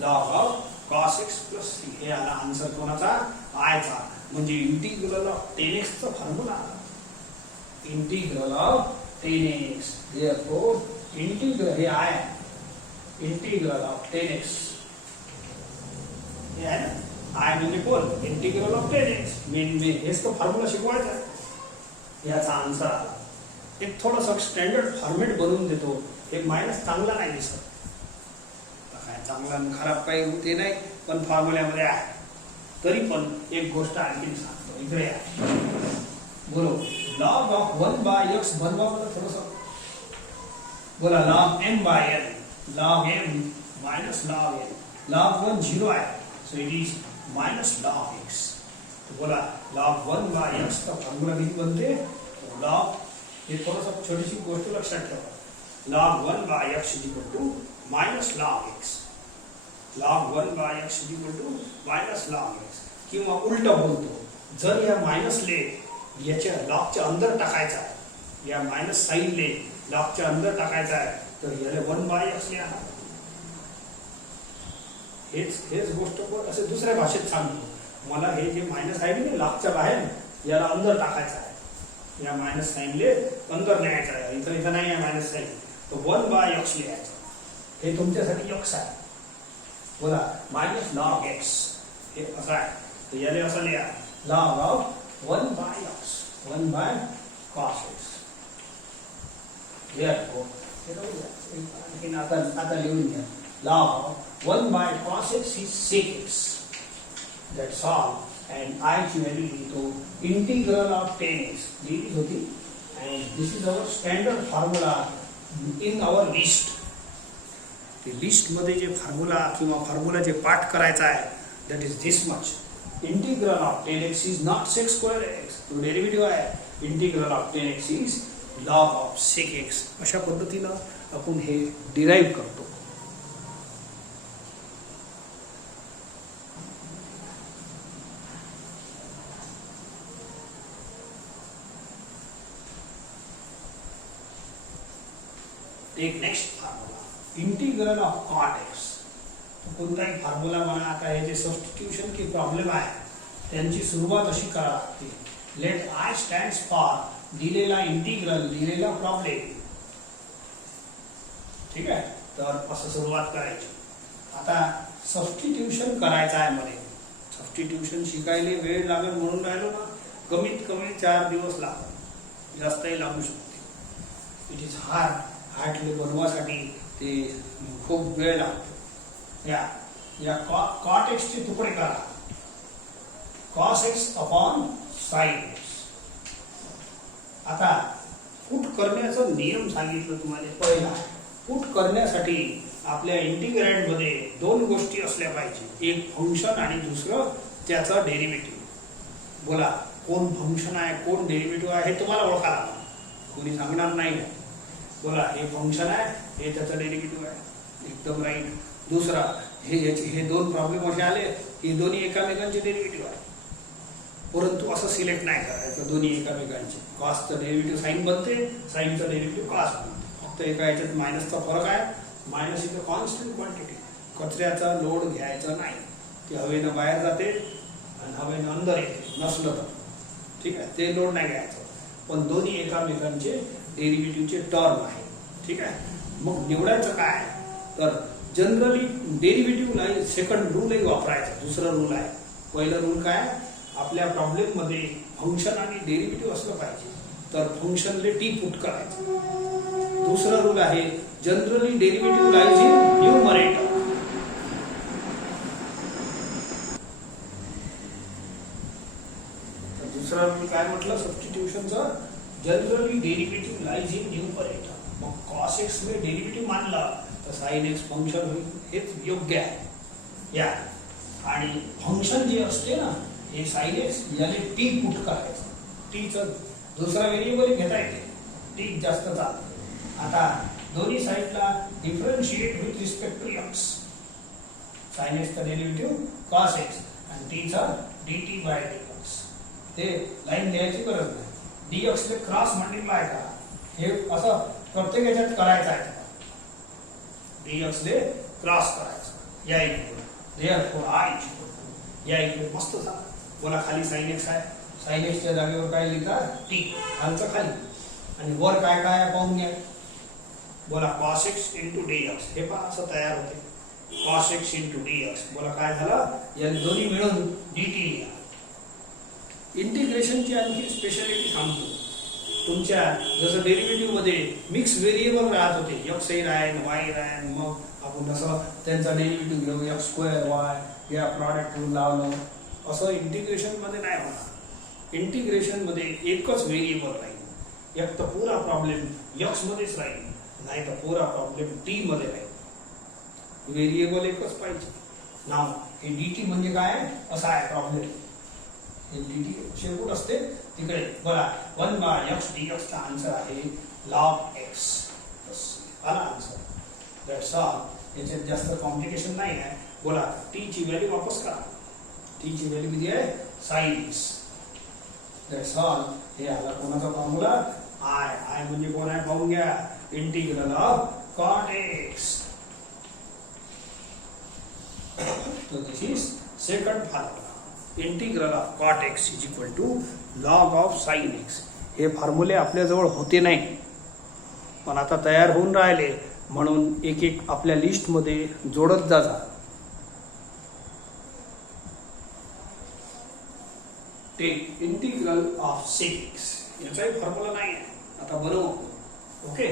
log of cos x plus c. हे आला आन्सर कोणाचा, आयचा. म्हणजे इंटिग्रल ऑफ 10x चा formula. Integral of 10x. therefore integral हे आहे, इंटिग्रल ऑफ 10x. हे आहे ना, आय म्हणजे कोण, इंटिग्रल ऑफ 10x. मी हेच तो फॉर्म्युला शिकवायचा आहे. याचा आन्सर आला. एक थोडंसं स्टँडर्ड फॉर्मॅट बनवून देतो. एक मायनस चांगला नाही दिसत, काय चांगला खराब काही होते नाही, पण फॉर्म्युल्यामध्ये आहे. तरी पण एक गोष्ट आणखी सांगतो, इकडे आहे. बोलो log ऑफ 1 बाय x बनवा मला थोडंसं. बोला log m by n, log m minus log n. log 1 0 आहे, so it is minus log x. तो बोला log 1 बाय x का फॉर्म्युला किती बनते, log, हे थोडंसं छोटीशी गोष्ट लक्षात ठेवा. log 1 by x is equal to minus log x. log 1 by x is equal to minus log x. किंवा उलट बोलतो, जर या मायनसले याच्या लॉगच्या अंदर टाकायचा आहे, या मायनस साइनले लॉगच्या अंदर टाकायचा आहे, तर याला 1 बाय x लिहा. हेच गोष्ट असे दुसऱ्या भाषेत सांगतो. मला हे जे मायनस आहे ना लॉगच्या बाहेर, याला अंदर टाकायचं आहे. या मायनस साइनले अंदर न्यायचं आहे. इथं नाही आहे मायनस साइन, तर 1 बाय x लिहायचं. हे तुमच्यासाठी x आहे. बोला मायनस लॉग एक्स हे असं आहे. तर याने असं लिहा log of 1 by cos x. आता लिहून घ्या log of 1 by cos x is sec x. That's all. And I ची व्हॅल्यू लिहितो इंटिग्रल ऑफ 10x लिहिली होती. And this is our standard formula in our list. ते लिस्ट मध्ये जे फॉर्म्युला किंवा फॉर्म्युलाचे पाठ करायचा आहे that is this much. Integral of 10x is not sec square x. तो डेरिव्हेटिव्ह आहे. Integral of 10x is log of sec x. अशा पद्धतीनं आपण हे डिराइव्ह करतो. एक next formula integral of cot x. कोणताही फॉर्म्युला म्हणा आता हे जे सबस्टिट्यूशन की प्रॉब्लेम आहे त्यांची सुरुवात अशी करा लागते. लेट आय स्टँड्स फॉर दिलेला इंटिग्रल दिलेला प्रॉब्लेम. ठीक आहे. तर असं सुरुवात करायची. आता सबस्टिट्यूशन करायचं आहे मला. सबस्टिट्यूशन शिकायला वेळ लागेल म्हणून राहिलो ना. कमीत कमी 4 दिवस लागतात. जास्तही लागू शकते. इट इज हार्डली बनवासाठी ते खूप वेळ लागतो. या कॉट एक्स चे तुकडे करा. Cos x upon sine x. आता पुट करण्याचा नियम सांगितलं तुम्हाला. पहिला पुट करण्यासाठी आपल्या इंटिग्रँड मध्ये 2 गोष्टी असल्या पाहिजे. एक फंक्शन आणि दुसरं त्याचा डेरिव्हेटिव्ह. बोला कोण फंक्शन आहे कोण डेरिव्हेटिव्ह आहे हे तुम्हाला ओळखायला हवं. कोणी सांगणार नाही. बोला हे फंक्शन आहे हे त्याचा डेरिव्हेटिव्ह आहे. एकदम राईट. दुसरा हे 2 प्रॉब्लेम असे आले की दोन्ही एकामेकांचे डेरिव्हेटिव्ह आहे. परंतु असं सिलेक्ट नाही करायचं दोन्ही एकामेकांचे. कॉसचं डेरिव्हेटिव्ह साइन बनते, साइनचं डेरिव्हेटिव्ह कॉस बनते. फक्त एका याच्यात मायनसचा फरक आहे. मायनस इथं कॉन्स्टंट क्वांटिटी. कचऱ्याचा लोड घ्यायचा नाही. ते हवेनं बाहेर जाते आणि हवेनं अंदर येते नसलं तर. ठीक आहे. ते लोड नाही घ्यायचं. पण दोन्ही एकामेकांचे डेरिव्हेटिव्हचे टर्म आहे. ठीक आहे. मग निवडायचं काय तर जनरली डेरिव्हेटिव्हला सेकंड रूलही वापरायचा. दुसरा रूल आहे. पहिला रूल काय आपल्या प्रॉब्लेम मध्ये फंक्शन आणि डेरिव्हेटिव्ह असलं पाहिजे. तर फंक्शनले टी पुट करायचं. दुसरा रूल आहे generally derivative lies in numerator. दुसरा रूल काय म्हटलं सबस्टिट्यूशनचा generally derivative lies in numerator. मग कॉस एक्स ने डेरिव्हेटिव्ह मानला तर साइन एक्स फंक्शन होईल. हेच योग्य आहे. या आणि फंक्शन जे असते ना हे साइन एक्स याने टी पुट करायचं. टीचं दुसरा व्हेरिएबल घेता येते. टी जास्त चालते. आता दोन्ही साइडला differentiate with respect to x. Sine एक्सचा डेरिव्हेटिव्ह कॉस एक्स आणि टीचा dt बाय dx. ते लाईन लिहायची गरज नाही. dx ने क्रॉस मल्टिप्लाय करा. हे असं प्रत्येक याच्यात करायचं आहे. dx ने क्रॉस करायचं. या इक्वल देअरफॉर I इक्वल या इक्वल मस्त झालं. बोला खाली साइन एक्स आहे. साइन एक्सच्या जागेवर काय लिहिता टी. खालचं खाली आणि वर काय काय आहे पाहून घ्या. बोला cos x into dx. हे पहा असं तयार होते. cos x into dx. बोला काय झालं या दोन्ही मिळून dt लिहा. इंटिग्रेशनची आणखी स्पेशालिटी सांगतो. तुमच्या जसं डेरिव्हेटिव्ह मध्ये मिक्स व्हेरिएबल राहत होते. x राहील y राहील. मग आपण असं त्यांचा डेरिव्हेटिव्ह घेऊ x स्क्वेअर y या प्रॉडक्ट रूल लावलं. असं इंटिग्रेशन मध्ये नाही होणार. इंटिग्रेशन मध्ये एकच व्हेरिएबल राहील. एक तर पुरा प्रॉब्लेम x मध्येच राहील नाही तर पुरा प्रॉब्लेम t मध्ये राहील. व्हेरिएबल एकच पाहिजे. नाव हे dt म्हणजे काय असा आहे प्रॉब्लेम. हे dt शेवट असते तिकडे. बघा 1 बाय x dx चा आन्सर आहे log x. बस आला आन्सर. That's all. याच्यात जास्त कॉम्प्लिकेशन नाही आहे. बोला t ची व्हॅल्यू वापस करा. t ची व्हॅल्यू किती आहे sin x. That's all. हे आला कोणाचा फॉर्म्युला I म्हणजे कोण आहे पाहून घ्या. Integral of cot x. So this is second formula. Integral of cot x is equal to log of sin x. हे फॉर्म्युले आपल्याजवळ होते नाही पण आता तयार होऊन राहिले म्हणून एक एक आपल्या लिस्ट मध्ये जोडत जा. Take integral of sec x. याचाही फॉर्म्युला नाही आहे, आता बनवू. ओके,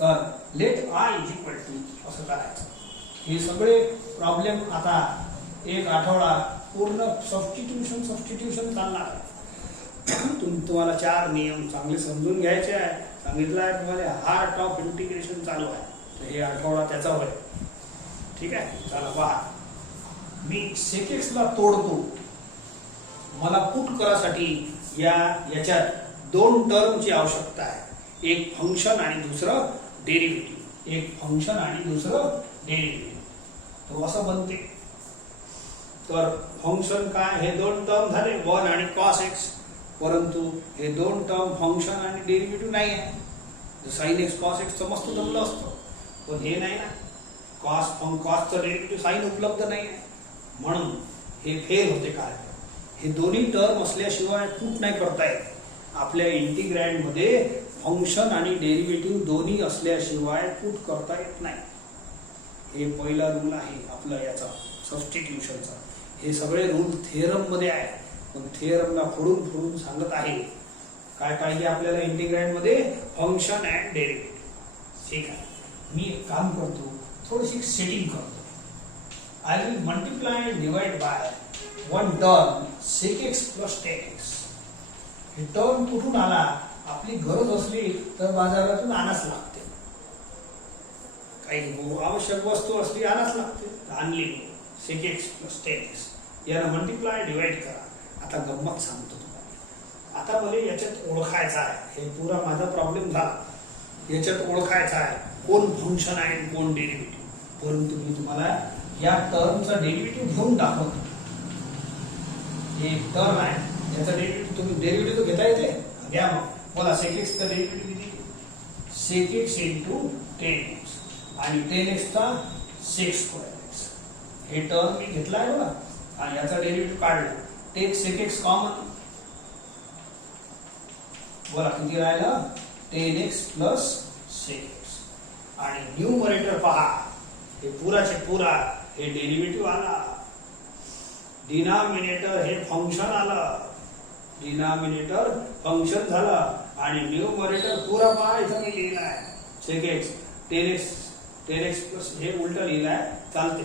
तर let I is equal to असं करायचं. हे सगळे प्रॉब्लेम आता एक आठवडा पूर्ण सबस्टिट्यूशन चालणार आहे. तुम्हाला 4 नियम चांगले समजून घ्यायचे आहे. सांगितलं आहे तुम्हाला हार्ट ऑफ इंटिग्रेशन चालू आहे, तर हे आठवडा त्याचा होय. ठीक आहे, चला पहा. मी सेक एक्सला तोडतो. मला पुट करासाठी याच्यात 2 टर्मची आवश्यकता आहे. एक फंक्शन आणि दुसरं डेरिव्हेटिव्ह. एक फंक्शन आणि दुसरं डेरिव्हेटिव्ह. तो असं बनते. तर फंक्शन काय, हे 2 टर्म झाले 1 आणि cos x. परंतु हे 2 टर्म फंक्शन आणि डेरिव्हेटिव्ह नाही आहे. sin x cos x मस्त जमलं असतं, पण हे नाही ना. कॉसचं डेरिव्हेटिव्ह साइन उपलब्ध नाही आहे, म्हणून हे फेल होते. काय, हे दोन्ही टर्म असल्याशिवाय पुट नाही करता येत. आपल्या इंटिग्रँड मध्ये फंक्शन आणि डेरिव्हेटिव्ह दोन्ही असल्याशिवाय पुट करता येत नाही. हे पहिला रूल आहे आपला याचा सबस्टिट्यूशनचा. हे सगळे रूल थिअरम मध्ये आहे, पण थिअरमला फोडून सांगत आहे. काय पाहिजे आपल्याला इंटिग्रँड मध्ये, फंक्शन अँड डेरिव्हेटिव्ह. ठीक आहे, मी एक काम करतो, थोडीशी सेटिंग करतो. I will multiply and divide bye 1 term sec x plus tan x. हे टर्म कुठून आला, आपली गरज असली तर बाजारातून आणाच लागते. काही आवश्यक वस्तू असली आणाच लागते, आणली. sec x plus tan x याला मल्टिप्लाय डिवाइड करा. आता गंमत सांगतो तुम्हाला. आता मला याच्यात ओळखायचं आहे. हे पुरा माझा प्रॉब्लेम झाला. याच्यात ओळखायचं आहे कोण फंक्शन आहे कोण डेरिव्हेटिव्ह. परंतु मी तुम्हाला या टर्मचा डेरिव्हेटिव्ह घेऊन दाखवतो. हे टर्म आहे, याचा डेरिव्हेटिव्ह तुम्ही डेरिव्हेटिव्ह घेता येते, घ्या. मग बोला sec x चा डेरिव्हेटिव्ह किती, sec x into tan x आणि tan x चा sec square x. हे टर्म मी घेतला आहे बघा, आणि याचा डेरिव्हेटिव्ह काढला. Take sec x common. बोला किती राहिला, tan x plus sec x. आणि न्यूमरेटर पहा, हे पुराचे पुरा हे डेरिव्हेटिव्ह आला. डिनॉमिनेटर हे फंक्शन आलं. डिनॉमिनेटर फंक्शन झालं आणि न्यूमरेटर पुरा पहा इथं मी लिहिला आहे sec x tan x plus हे उलट लिहिलाय, चालते.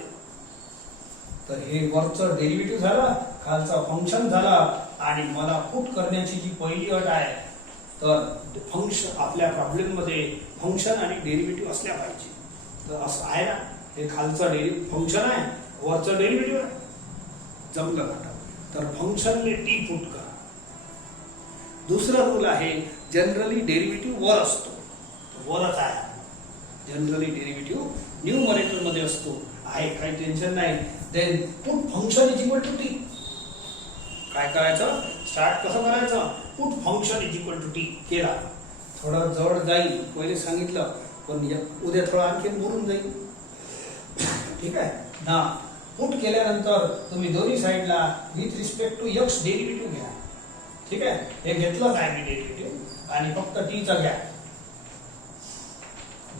तर हे वरचं डेरिव्हेटिव्ह झालं, खालचा फंक्शन झाला. आणि मला पुट करण्याची जी पहिली अट आहे, तर फंक्शन आपल्या प्रॉब्लेम मध्ये फंक्शन आणि डेरिव्हेटिव्ह असल्या पाहिजे. तर असं आहे ना, हे खालचं फंक्शन आहे, वरचं डेरिव्हेटिव्ह आहे. जमलं का? तर फंक्शनले टी पुट करा. दुसरा रूल आहे, जनरली डेरिव्हेटिव्ह वर असतो, वरच आहे. जनरली डेरिव्हेटिव्ह न्यूमरेटर मध्ये असतो, आहे काही टेन्शन नाही. Then put function is equal to t. काय करायचं, स्टार्ट कसं करायचं, put function is equal to t केला. थोडं जवळ जाईल, पहिले सांगितलं, पण उद्या थोडं आणखी बोलून जाईल. ठीक आहे ना. पुट केल्यानंतर तुम्ही दोन्ही साईडला with respect to x derivative घ्या. ठीक आहे, हे घेतलंच आहे मी डेरिव्हेटिव्ह, आणि फक्त टी चा घ्या.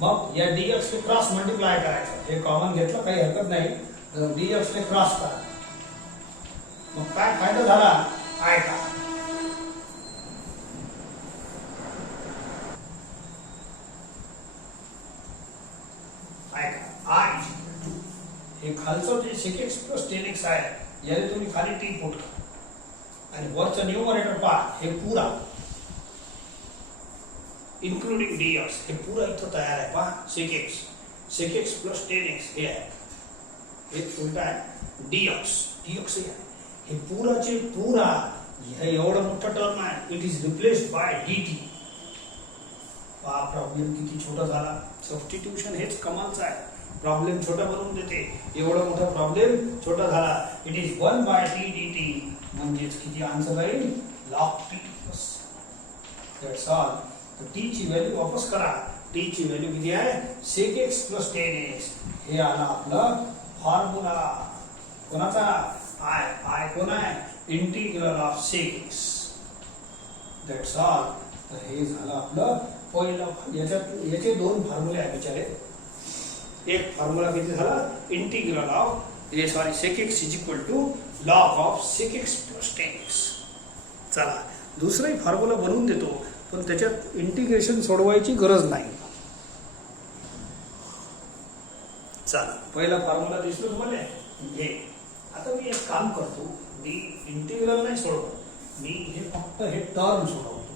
मग या dx ने क्रॉस मल्टिप्लाय करायचं. हे कॉमन घेतलं, काही हरकत नाही. dx ने क्रॉस करा. मग काय फायदा झाला, आय का आय हे खालचं जे sec x plus tan x आहे, याने तुम्ही खाली टी पुट करा. आणि वरचं न्यूमरेटर पहा, हे पुरा इन्क्लुडिंग dx हे पुरा इथं तयार आहे. पहा sec x plus tan x हे आहे, हे उलट आहे. dx हे पुराचे पुरा हे एवढं मोठं टर्म आहे, it is replaced by dt. पहा प्रॉब्लेम किती छोटा झाला. सबस्टिट्यूशन हेच कमालचं आहे, प्रॉब्लेम छोटा बनवून देते. एवढा मोठा प्रॉब्लेम छोटा झाला. इट इज 1/t dt, म्हणजेच किती आन्सर येईल, log t plus. That's all. तर टी ची व्हॅल्यू वापस करा. टी ची व्हॅल्यू किती आहे, sec x plus tan x. हे आला आपलं फॉर्म्युला. कोणाचा, आय कोण आहे, integral of sec x. That's all. तर हे झालं आपलं पहिलं. याचे 2 फॉर्म्युले आहेत बिचारे. एक फॉर्म्युला किती झाला, integral of sec x is equal to log of sec x plus tan x. चला दुसराही फॉर्म्युला बनवून देतो, पण त्याच्यात इंटिग्रेशन सोडवायची गरज नाही. चला पहिला फॉर्म्युला दिसलो तुम्हाला हे. आता मी एक काम करतो, मी इंटिग्रल नाही सोडवत, मी हे फक्त हे टर्म सोडवतो.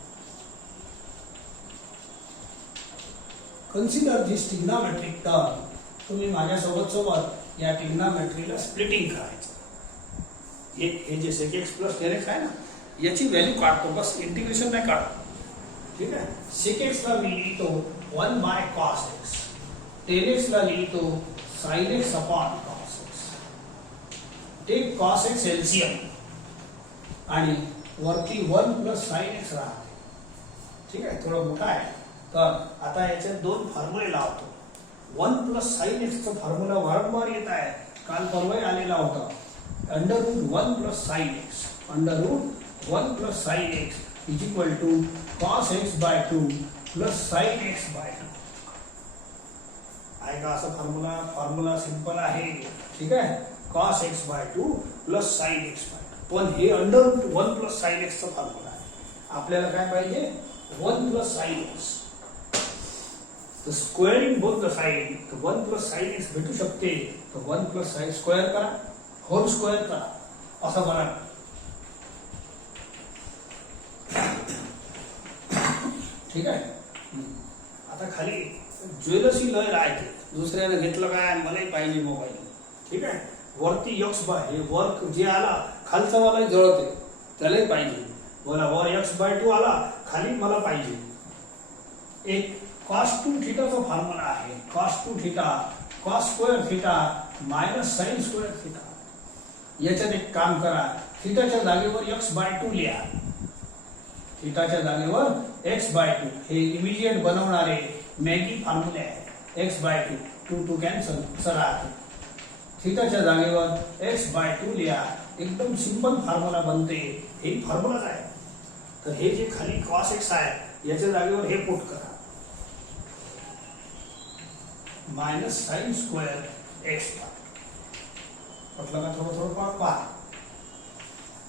कन्सिडर दिस ट्रिग्नोमेट्रिक टर्म. तुम्ही माझ्यासोबत या ट्रिग्नोमेट्रीला स्प्लिटिंग करायचं. हे जे sec x plus tan x आहे ना, याची व्हॅल्यू काढतो, बस इंटिग्रेशन नाही काढतो. ठीक आहे. sec x ला मी लिहितो 1 बाय cos x, tan x ला लिहितो sin x upon cos x. Take cos x LCM आणि वरती 1 प्लस sin x राहते. ठीक आहे, थोडं मोठा आहे. तर आता याच्यात दोन फॉर्म्युले लावतो. 1 प्लस sin x चा फॉर्म्युला वारंवार येत आहे, काल परवा आलेला होता. Under root 1 plus sin x, under root 1 plus sin x is equal to cos x by 2 plus sin x by 2. आहे का असा फॉर्म्युला सिंपल आहे. ठीक आहे, cos x by 2 plus sin x by 2. पण हे under root 1 plus sin x चा formula आहे. आपल्याला काय पाहिजे? 1 प्लस sin x. तर स्क्वेअरिंग बोथ द साइड, तर 1 प्लस sin x भेटू शकते. तर 1 प्लस sin स्क्वेअर करा, होल स्क्वेअर करा, असं बघा. ठीक आहे. आता खाली ज्वेलसी लय राहते, दुसऱ्याने घेतलं काय, मलाही पाहिजे मोबाईल. ठीक आहे, वरती x बाय हे वर्क जे आला खालचा वाला जळते, त्यालाही पाहिजे. बोला वर x बाय 2 आला, खाली मला पाहिजे. एक cos 2 थीटाचा फॉर्म्युला आहे. cos 2 theta cos square theta minus sin square theta. याच्यात एक काम करा, थीटाच्या जागेवर x बाय 2 लिहा. थीटाच्या जागेवर x बाय 2 हे इमिजिएट बनवणारे मॅगी फॉर्म्युले आहे. x बाय 2 2 कॅन्सल चला. थीटाच्या जागेवर x बाय 2 लिहा, एकदम सिंपल फॉर्म्युला बनते. हे फॉर्म्युलाच आहे. तर हे जे खाली cos x आहे याच्या जागेवर हे पुट करा, minus sin square x by. म्हटलं का थोडं पहा.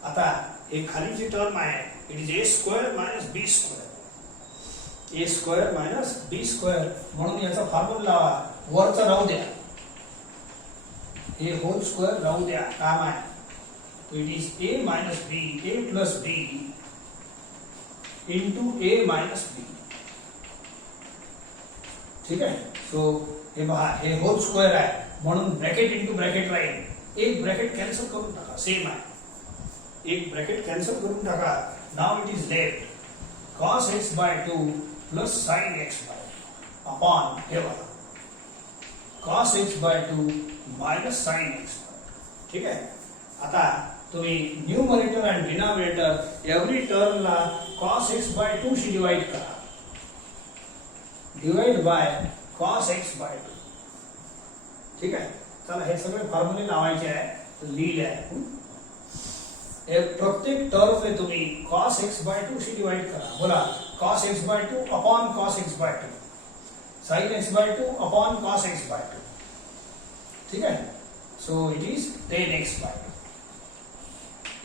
आता हे खाली जी टर्म आहे it is a square minus b square. a square minus b square म्हणून याचा फॉर्म्युला लावा. वरचा राहू द्या, हे होल स्क्वेअर राहू द्या, काम आहे. It is a minus b, a plus b into a minus b. ठीक आहे. सो हे पहा, हे होल स्क्वेअर आहे म्हणून ब्रॅकेट इंटू ब्रॅकेट राहील. एक ब्रॅकेट कॅन्सल करून टाका, सेम आहे. एक ब्रॅकेट कॅन्सल करून टाका. Now it is left cos x by 2 plus sin x by upon हे बघा cos x by 2 minus sin x. ठीक आहे. आता तुम्ही न्यूमरेटर आणि डिनॉमिनेटर एव्हरी टर्मला cos x बाय 2 शी डिवाइड करा. Divide by cos x by 2. ठीक आहे. चला हे सगळे फॉर्म्युले लावायचे आहे, तर लिहिले आहे. प्रत्येक टर्म में तुम्ही cos x बाय 2 शी डिवाइड करा. बोला cos x by 2 upon cos x by 2, sin x by 2 upon cos x by 2. ठीक आहे. So it is tan x by 2.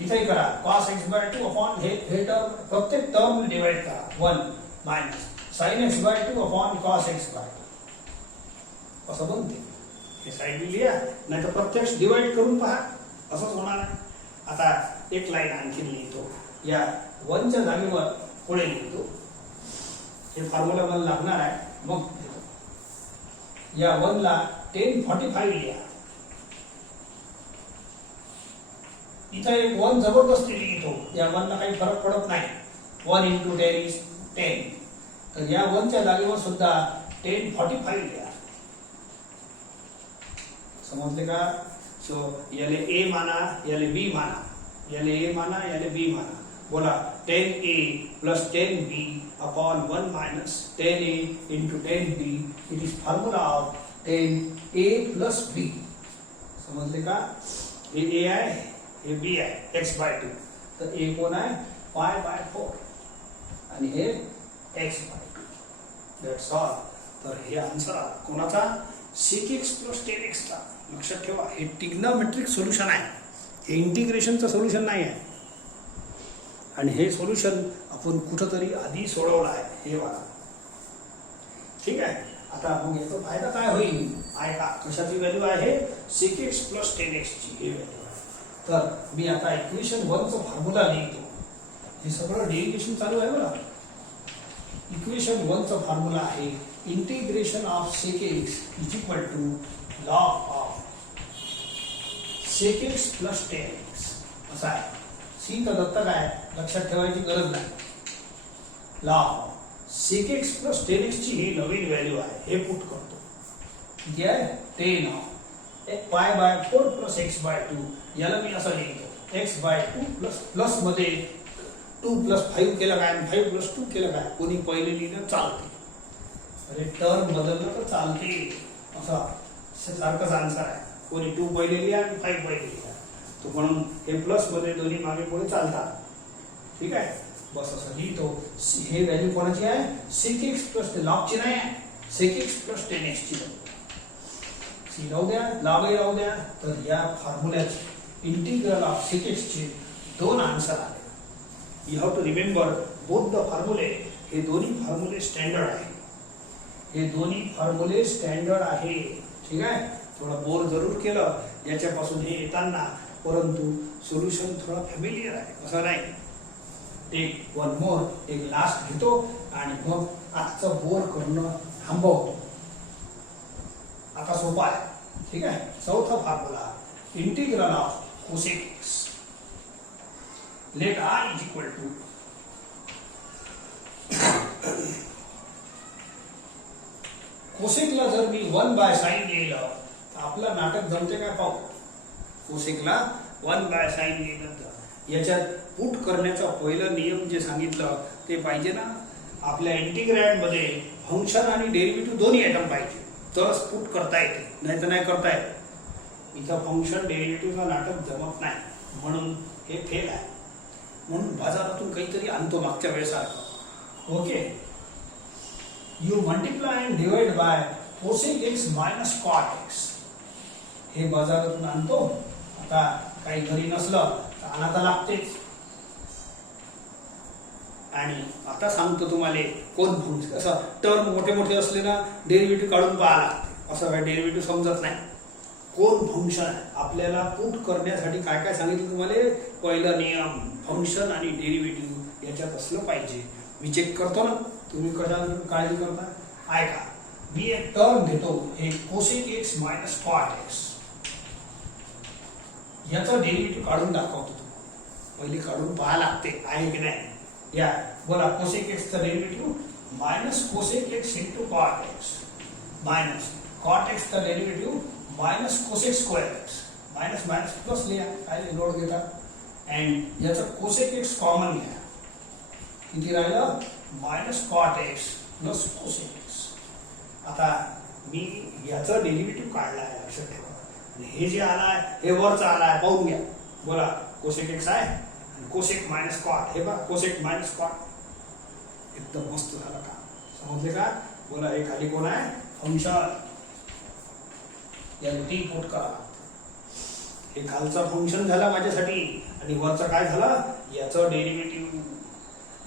इथे करा cos x बाय 2 अपॉन हे टर्म, प्रत्येक टर्म में डिवाइड करा 1 minus sin x by 2 upon cos x by 2. असं बनते. हे साइड लिहा, नाही तर प्रत्यक्ष डिवाइड करून पहा, असंच होणार आहे. आता एक लाईन आणखी लिहितो. या 1 च्या जागेवर पुढे लिहितो. हे फॉर्म्युला मला लागणार आहे, मग लिहितो. या 1 ला 1045 लिहा. इथं एक 1 जबरदस्ती लिहितो. या 1 ला काही फरक पडत नाही. 1 इंटू 10 इज 10. तर या 1 च्या जागेवर सुद्धा 1045 लिहा. समजले का? सो याले a माना, याले b माना, याले a माना, याले b माना. बोला 10a plus 10b upon 1 minus 10a into 10b. It is formula of 10a plus b. समजले का? हे a आहे, हे b आहे, x बाय 2. तर a कोण आहे? पाय बाय 4 आणि हे x बाय 2. That's all. तर हे आन्सर कोणाचा? sec x plus tan x चा. लक्षात ठेवा, हे ट्रिग्नोमेट्रिक सोल्यूशन आहे, हे इंटिग्रेशनचं सोल्यूशन नाही आहे. आणि हे सोल्युशन आपण कुठंतरी आधी सोडवलं आहे, हे बघा. ठीक आहे. आता मग याचा फायदा काय होईल आहे का? कशाची व्हॅल्यू आहे? sec x प्लस 10x ची ही व्हॅल्यू आहे. तर मी आता इक्वेशन 1 चा फॉर्म्युला लिहितो. हे सगळं डेरिव्हेशन चालू आहे बघा. इक्वेशन 1 चा फॉर्म्युला आहे integration of sec x is equal to log of sec x plus 10x असा आहे. सी तर दत्तक आहे, लक्षात ठेवायची गरज नाही. Log sec x plus 10x ची ही नवीन व्हॅल्यू आहे, हे पुट करतो. किती आहे? 10 of pi by 4 plus x by 2. याला मी असं लिहितो x बाय 2 प्लस प्लस मध्ये 2 प्लस 5 केलं काय, 5 प्लस 2 केलं काय, कोणी पहिले लिहिलं चालते. अरे टर्म बदललं तर चालते, असं सारखंच आन्सर आहे. कोणी 2 पहिले लिहा आणि 5 पहिले लिहा, तो म्हणून हे प्लस मध्ये दोन्ही मागे पुढे चालतात. ठीक आहे. बस असं लिहितो. हे व्हॅल्यू कोणाची आहे? sec x प्लस लॉगची नाही आहे, sec x प्लस 10x ची. सी राहू द्या, लॉगही राहू द्या. तर या फॉर्म्युल्याचे इंटिग्रल ऑफ sec x चे दोन आन्सर आले. You have to remember both the फॉर्म्युले. हे दोन्ही फॉर्म्युले स्टँडर्ड आहे, हे दोन्ही फॉर्म्युले स्टँडर्ड आहे. ठीक आहे. थोडं बोर जरूर केलं याच्यापासून हे येताना, परंतु सोल्युशन थोडा फॅमिलियर आहे, असं नाही. टेक वन मोर, एक लास्ट घेतो आणि मग आजचं बोर करणं थांबवतो. आता सोपा आहे. ठीक आहे. चौथा formula integral of cosec x. Let I is equal to कोसेकला जर मी 1 बाय साइन लिहिलं तर आपलं नाटक जमते काय पाहू. कोसेकला 1 बाय साइन लिहिलं तर याच्यात पुट करण्याचा पहिला नियम जे सांगितलं ते पाहिजे ना. आपल्या इंटिग्रँड मध्ये फंक्शन आणि डेरिव्हेटिव्ह दोन्ही आयटम पाहिजे, तरच पुट करता येते, नाही तर नाही करता येत. इथं फंक्शन डेरिव्हेटिव्हचं नाटक जमत नाही, म्हणून हे फेल आहे. म्हणून बाजारातून काहीतरी आणतो मागच्या वेळेसारखं. Okay. You multiply and divide by cosec x minus cot x. हे बाजारातून आणतो. आता काही घरी नसलं तर आणायला लागतेच. आणि आता सांगतो तुम्हाला कोण फंक्शन, असं टर्म मोठे मोठे असले ना डेरिव्हेटिव्ह काढून पाहा लागते, असं काय डेरिव्हेटिव्ह समजत नाही. कोण फंक्शन आपल्याला पुट करण्यासाठी काय काय सांगितलं तुम्हाला. पहिला नियम फंक्शन आणि डेरिव्हेटिव्ह याच्यात असलं पाहिजे. मी चेक करतो ना, तुम्ही कशा काळजी करता. ऐका, मी एक टर्म घेतो, हे cosec x minus cot x. याचा डेरिव्हेटिव्ह काढून दाखवतो. पहिले काढून पाहा लागते आहे की नाही. या बोला, कोसेक एक्सचा derivative minus cosec x into cot x minus cot एक्सचा derivative minus cosec square x. Minus minus plus लिहा, काय लोड घेता. अँड याचा कोसेक एक्स कॉमन घ्या. किती राहिलं? Minus cot x plus cosec x. आता मी याचा डेरिव्हेटिव्ह काढला आहे, लक्षात ठेवा. हे जे आलाय हे वरचा आलाय, पाहून घ्या. बोला, कोसेक एक्स आहे, कोसेक मायनस कॉट. हे बघा, कोसेक मायनस कॉट. एकदम मस्त झालं का, समजले का. बोला, हे खाली कोण आहे? फंक्शन. याला टी पुट करा. हे खालचा फंक्शन झाला माझ्यासाठी आणि वरचा काय झाला? याचं डेरिव्हेटिव्ह.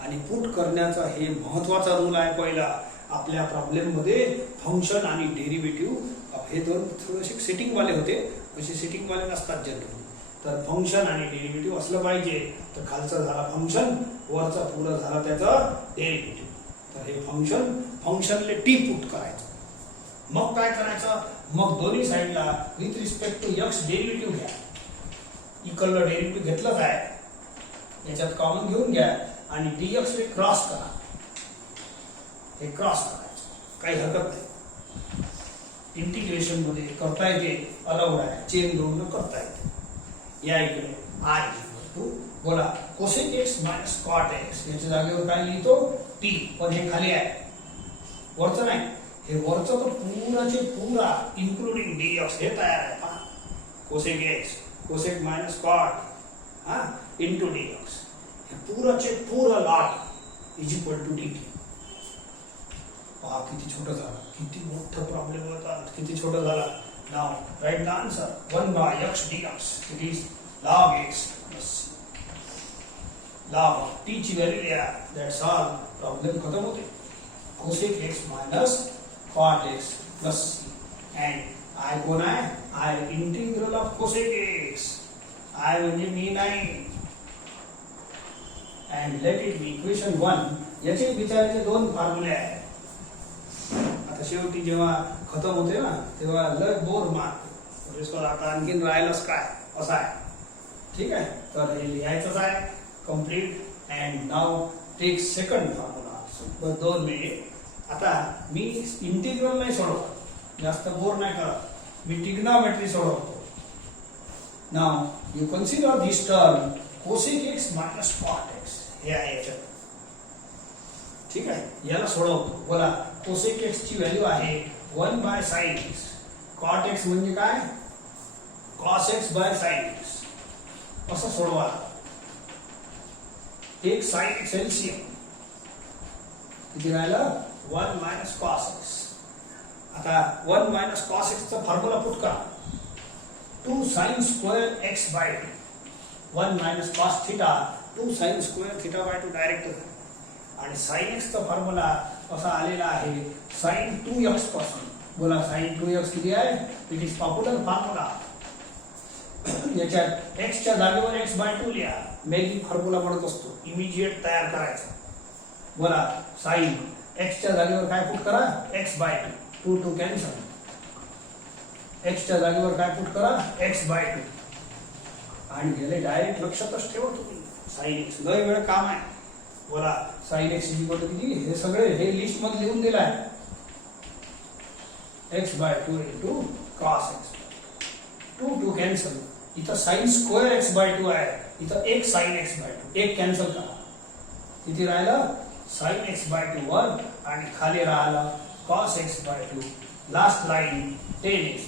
आणि पुट करण्याचा हे महत्वाचा रूल आहे. पहिला आपल्या प्रॉब्लेम मध्ये फंक्शन आणि डेरिव्हेटिव्ह हे दोन थोडेसे सेटिंग वाले होते, असे सेटिंग वाले नसतात जनरली. तर फंक्शन आणि डेरिव्हेटिव्ह असलं पाहिजे. तर खालचा झाला फंक्शन, वरचा पुढं झाला त्याचा डेरिव्हेटिव्ह. तर हे फंक्शनले टी पुट करायचं. मग काय करायचं? मग दोन्ही साईडला with respect to x derivative घ्या. इकडलं डेरिव्हेटिव्ह घेतलंच आहे, याच्यात कॉमन घेऊन घ्या आणि dx ने क्रॉस करा. हे क्रॉस करायचं, काही हरकत नाही. इंटिग्रेशन मध्ये करता येते, अलाउड आहे. चेन जोडणं करता येते. या इकडे आय बोला, cosec x minus cot x. याच्या जागेवर काय लिहितो? टी. पण हे खाली आहे, वरचं नाही. हे वरचं तर पूर्णचे पूरा इन्क्लुडिंग dx हे तयार आहे. पहा, cosec x cosec minus cot into dx. हे पूराचे पूरा lot is equal to dt. पहा किती छोटं झालं, किती मोठं प्रॉब्लेम होता, किती छोटं झालं. Now write the answer 1 by x dx. It is log x plus c. Log of t ची व्हॅल्यू लिहा. That's all. प्रॉब्लेम खतम होते. Cosec x minus cot x plus c. And I कोण आहे? I integral of cosec x. I म्हणजे मी नाही. And let it be equation 1. याचे विचारायचे दोन फॉर्म्युले आहेत. आता शेवटी जेव्हा खतम होते ना तेव्हा लय बोर मारते. आता आणखीन राहिलंच काय असं आहे. ठीक आहे. तर हे लिहायचंच आहे कम्प्लीट. अँड नाव टेक सेकंड फॉर्म्युला. 2 मिनिट. आता मी इंटिग्रल नाही सोडवत, जास्त बोर नाही करत. मी ट्रिग्नोमेट्री सोडवतो. Now you consider this term cosec x minus cot x. हे आहे याच्यात. ठीक आहे. याला सोडवतो. बोला कोसेक एक्स ची व्हॅल्यू आहे 1 by sine x. Cot x म्हणजे काय? Cos x by sine x. असं सोडवा. एक साइन एक्स एलसीएम किती राहिलं? 1 मायनस कॉस एक्स. आता 1 मायनस कॉस एक्स चा फॉर्म्युला पुट करा. 2 sine square x by 2. 1 minus cos theta 2 sine square theta by 2 direct. आणि साइन एक्स चा फॉर्म्युला असा आलेला आहे साइन 2x पासून. बोला साइन 2x किती आहे? It is popular formula. याच्यात x च्या जागेवर x बाय 2 लिहा. मॅजिक फॉर्म्युला म्हणत असतो. इमिजिएट तयार करायचा. बोला साइन x च्या जागेवर काय पुट करा? x by 2. 2 कॅन्सल. x च्या जागेवर काय पुट करा? x by 2. आणि गेले डायरेक्ट लक्षातच ठेवा तुम्ही. साइन x लय वेळ काम आहे. बोला साइन एक्स इक्वल टू किती? हे सगळे हे लिस्ट मध्ये लिहून दिलं आहे. X by 2 into cos x. 2 cancel. इथं साइन स्क्वेअर एक्स बाय 2 आहे. इथं एक साइन एक्स बाय 2. एक कॅन्सल करा. किती राहिलं? साइन एक्स बाय 2 वर आणि खाली राहिलं cos x by 2. Last line 10x.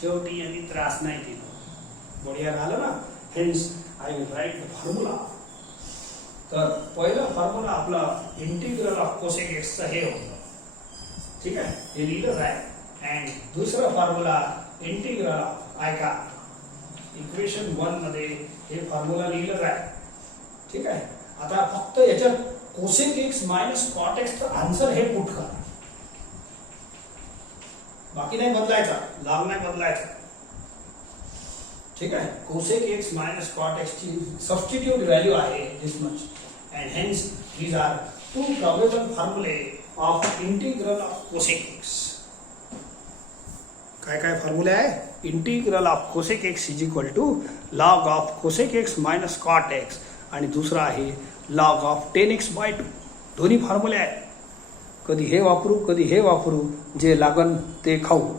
शेवटी यांनी त्रास नाही दिला. बढिया झालं ना. Hence I will write the formula. तर पहिला फॉर्म्युला आपला इंटिग्रल ऑफ कोसेक एक्स चा हे होतं. ठीक आहे. हे लिहिलं आहे. अँड दुसरा फॉर्म्युला इंटिग्रल ऑफ ऐका इक्वेशन 1 मध्ये हे फॉर्म्युला लिहिलं आहे. ठीक आहे. आता फक्त याच्यात cosec x minus cot x चा आन्सर हे पुट करा. बाकी नाही बदलायचा. लांब नाही बदलायचा. ठीक आहे. Cosec x minus cot x ची सबस्टिट्यूट व्हॅल्यू आहे this much. And hence these are 2 probable फॉर्म्युले of integral of cosec x. काय काय फॉर्म्युले आहे? Integral of cosec x is equal to log of cosec x minus cot x. आणि दुसरा आहे लॉग ऑफ 10x बाय 2. दोन्ही फॉर्म्युले आहेत. कधी हे वापरू कधी हे वापरू. जे लागन ते खाऊ.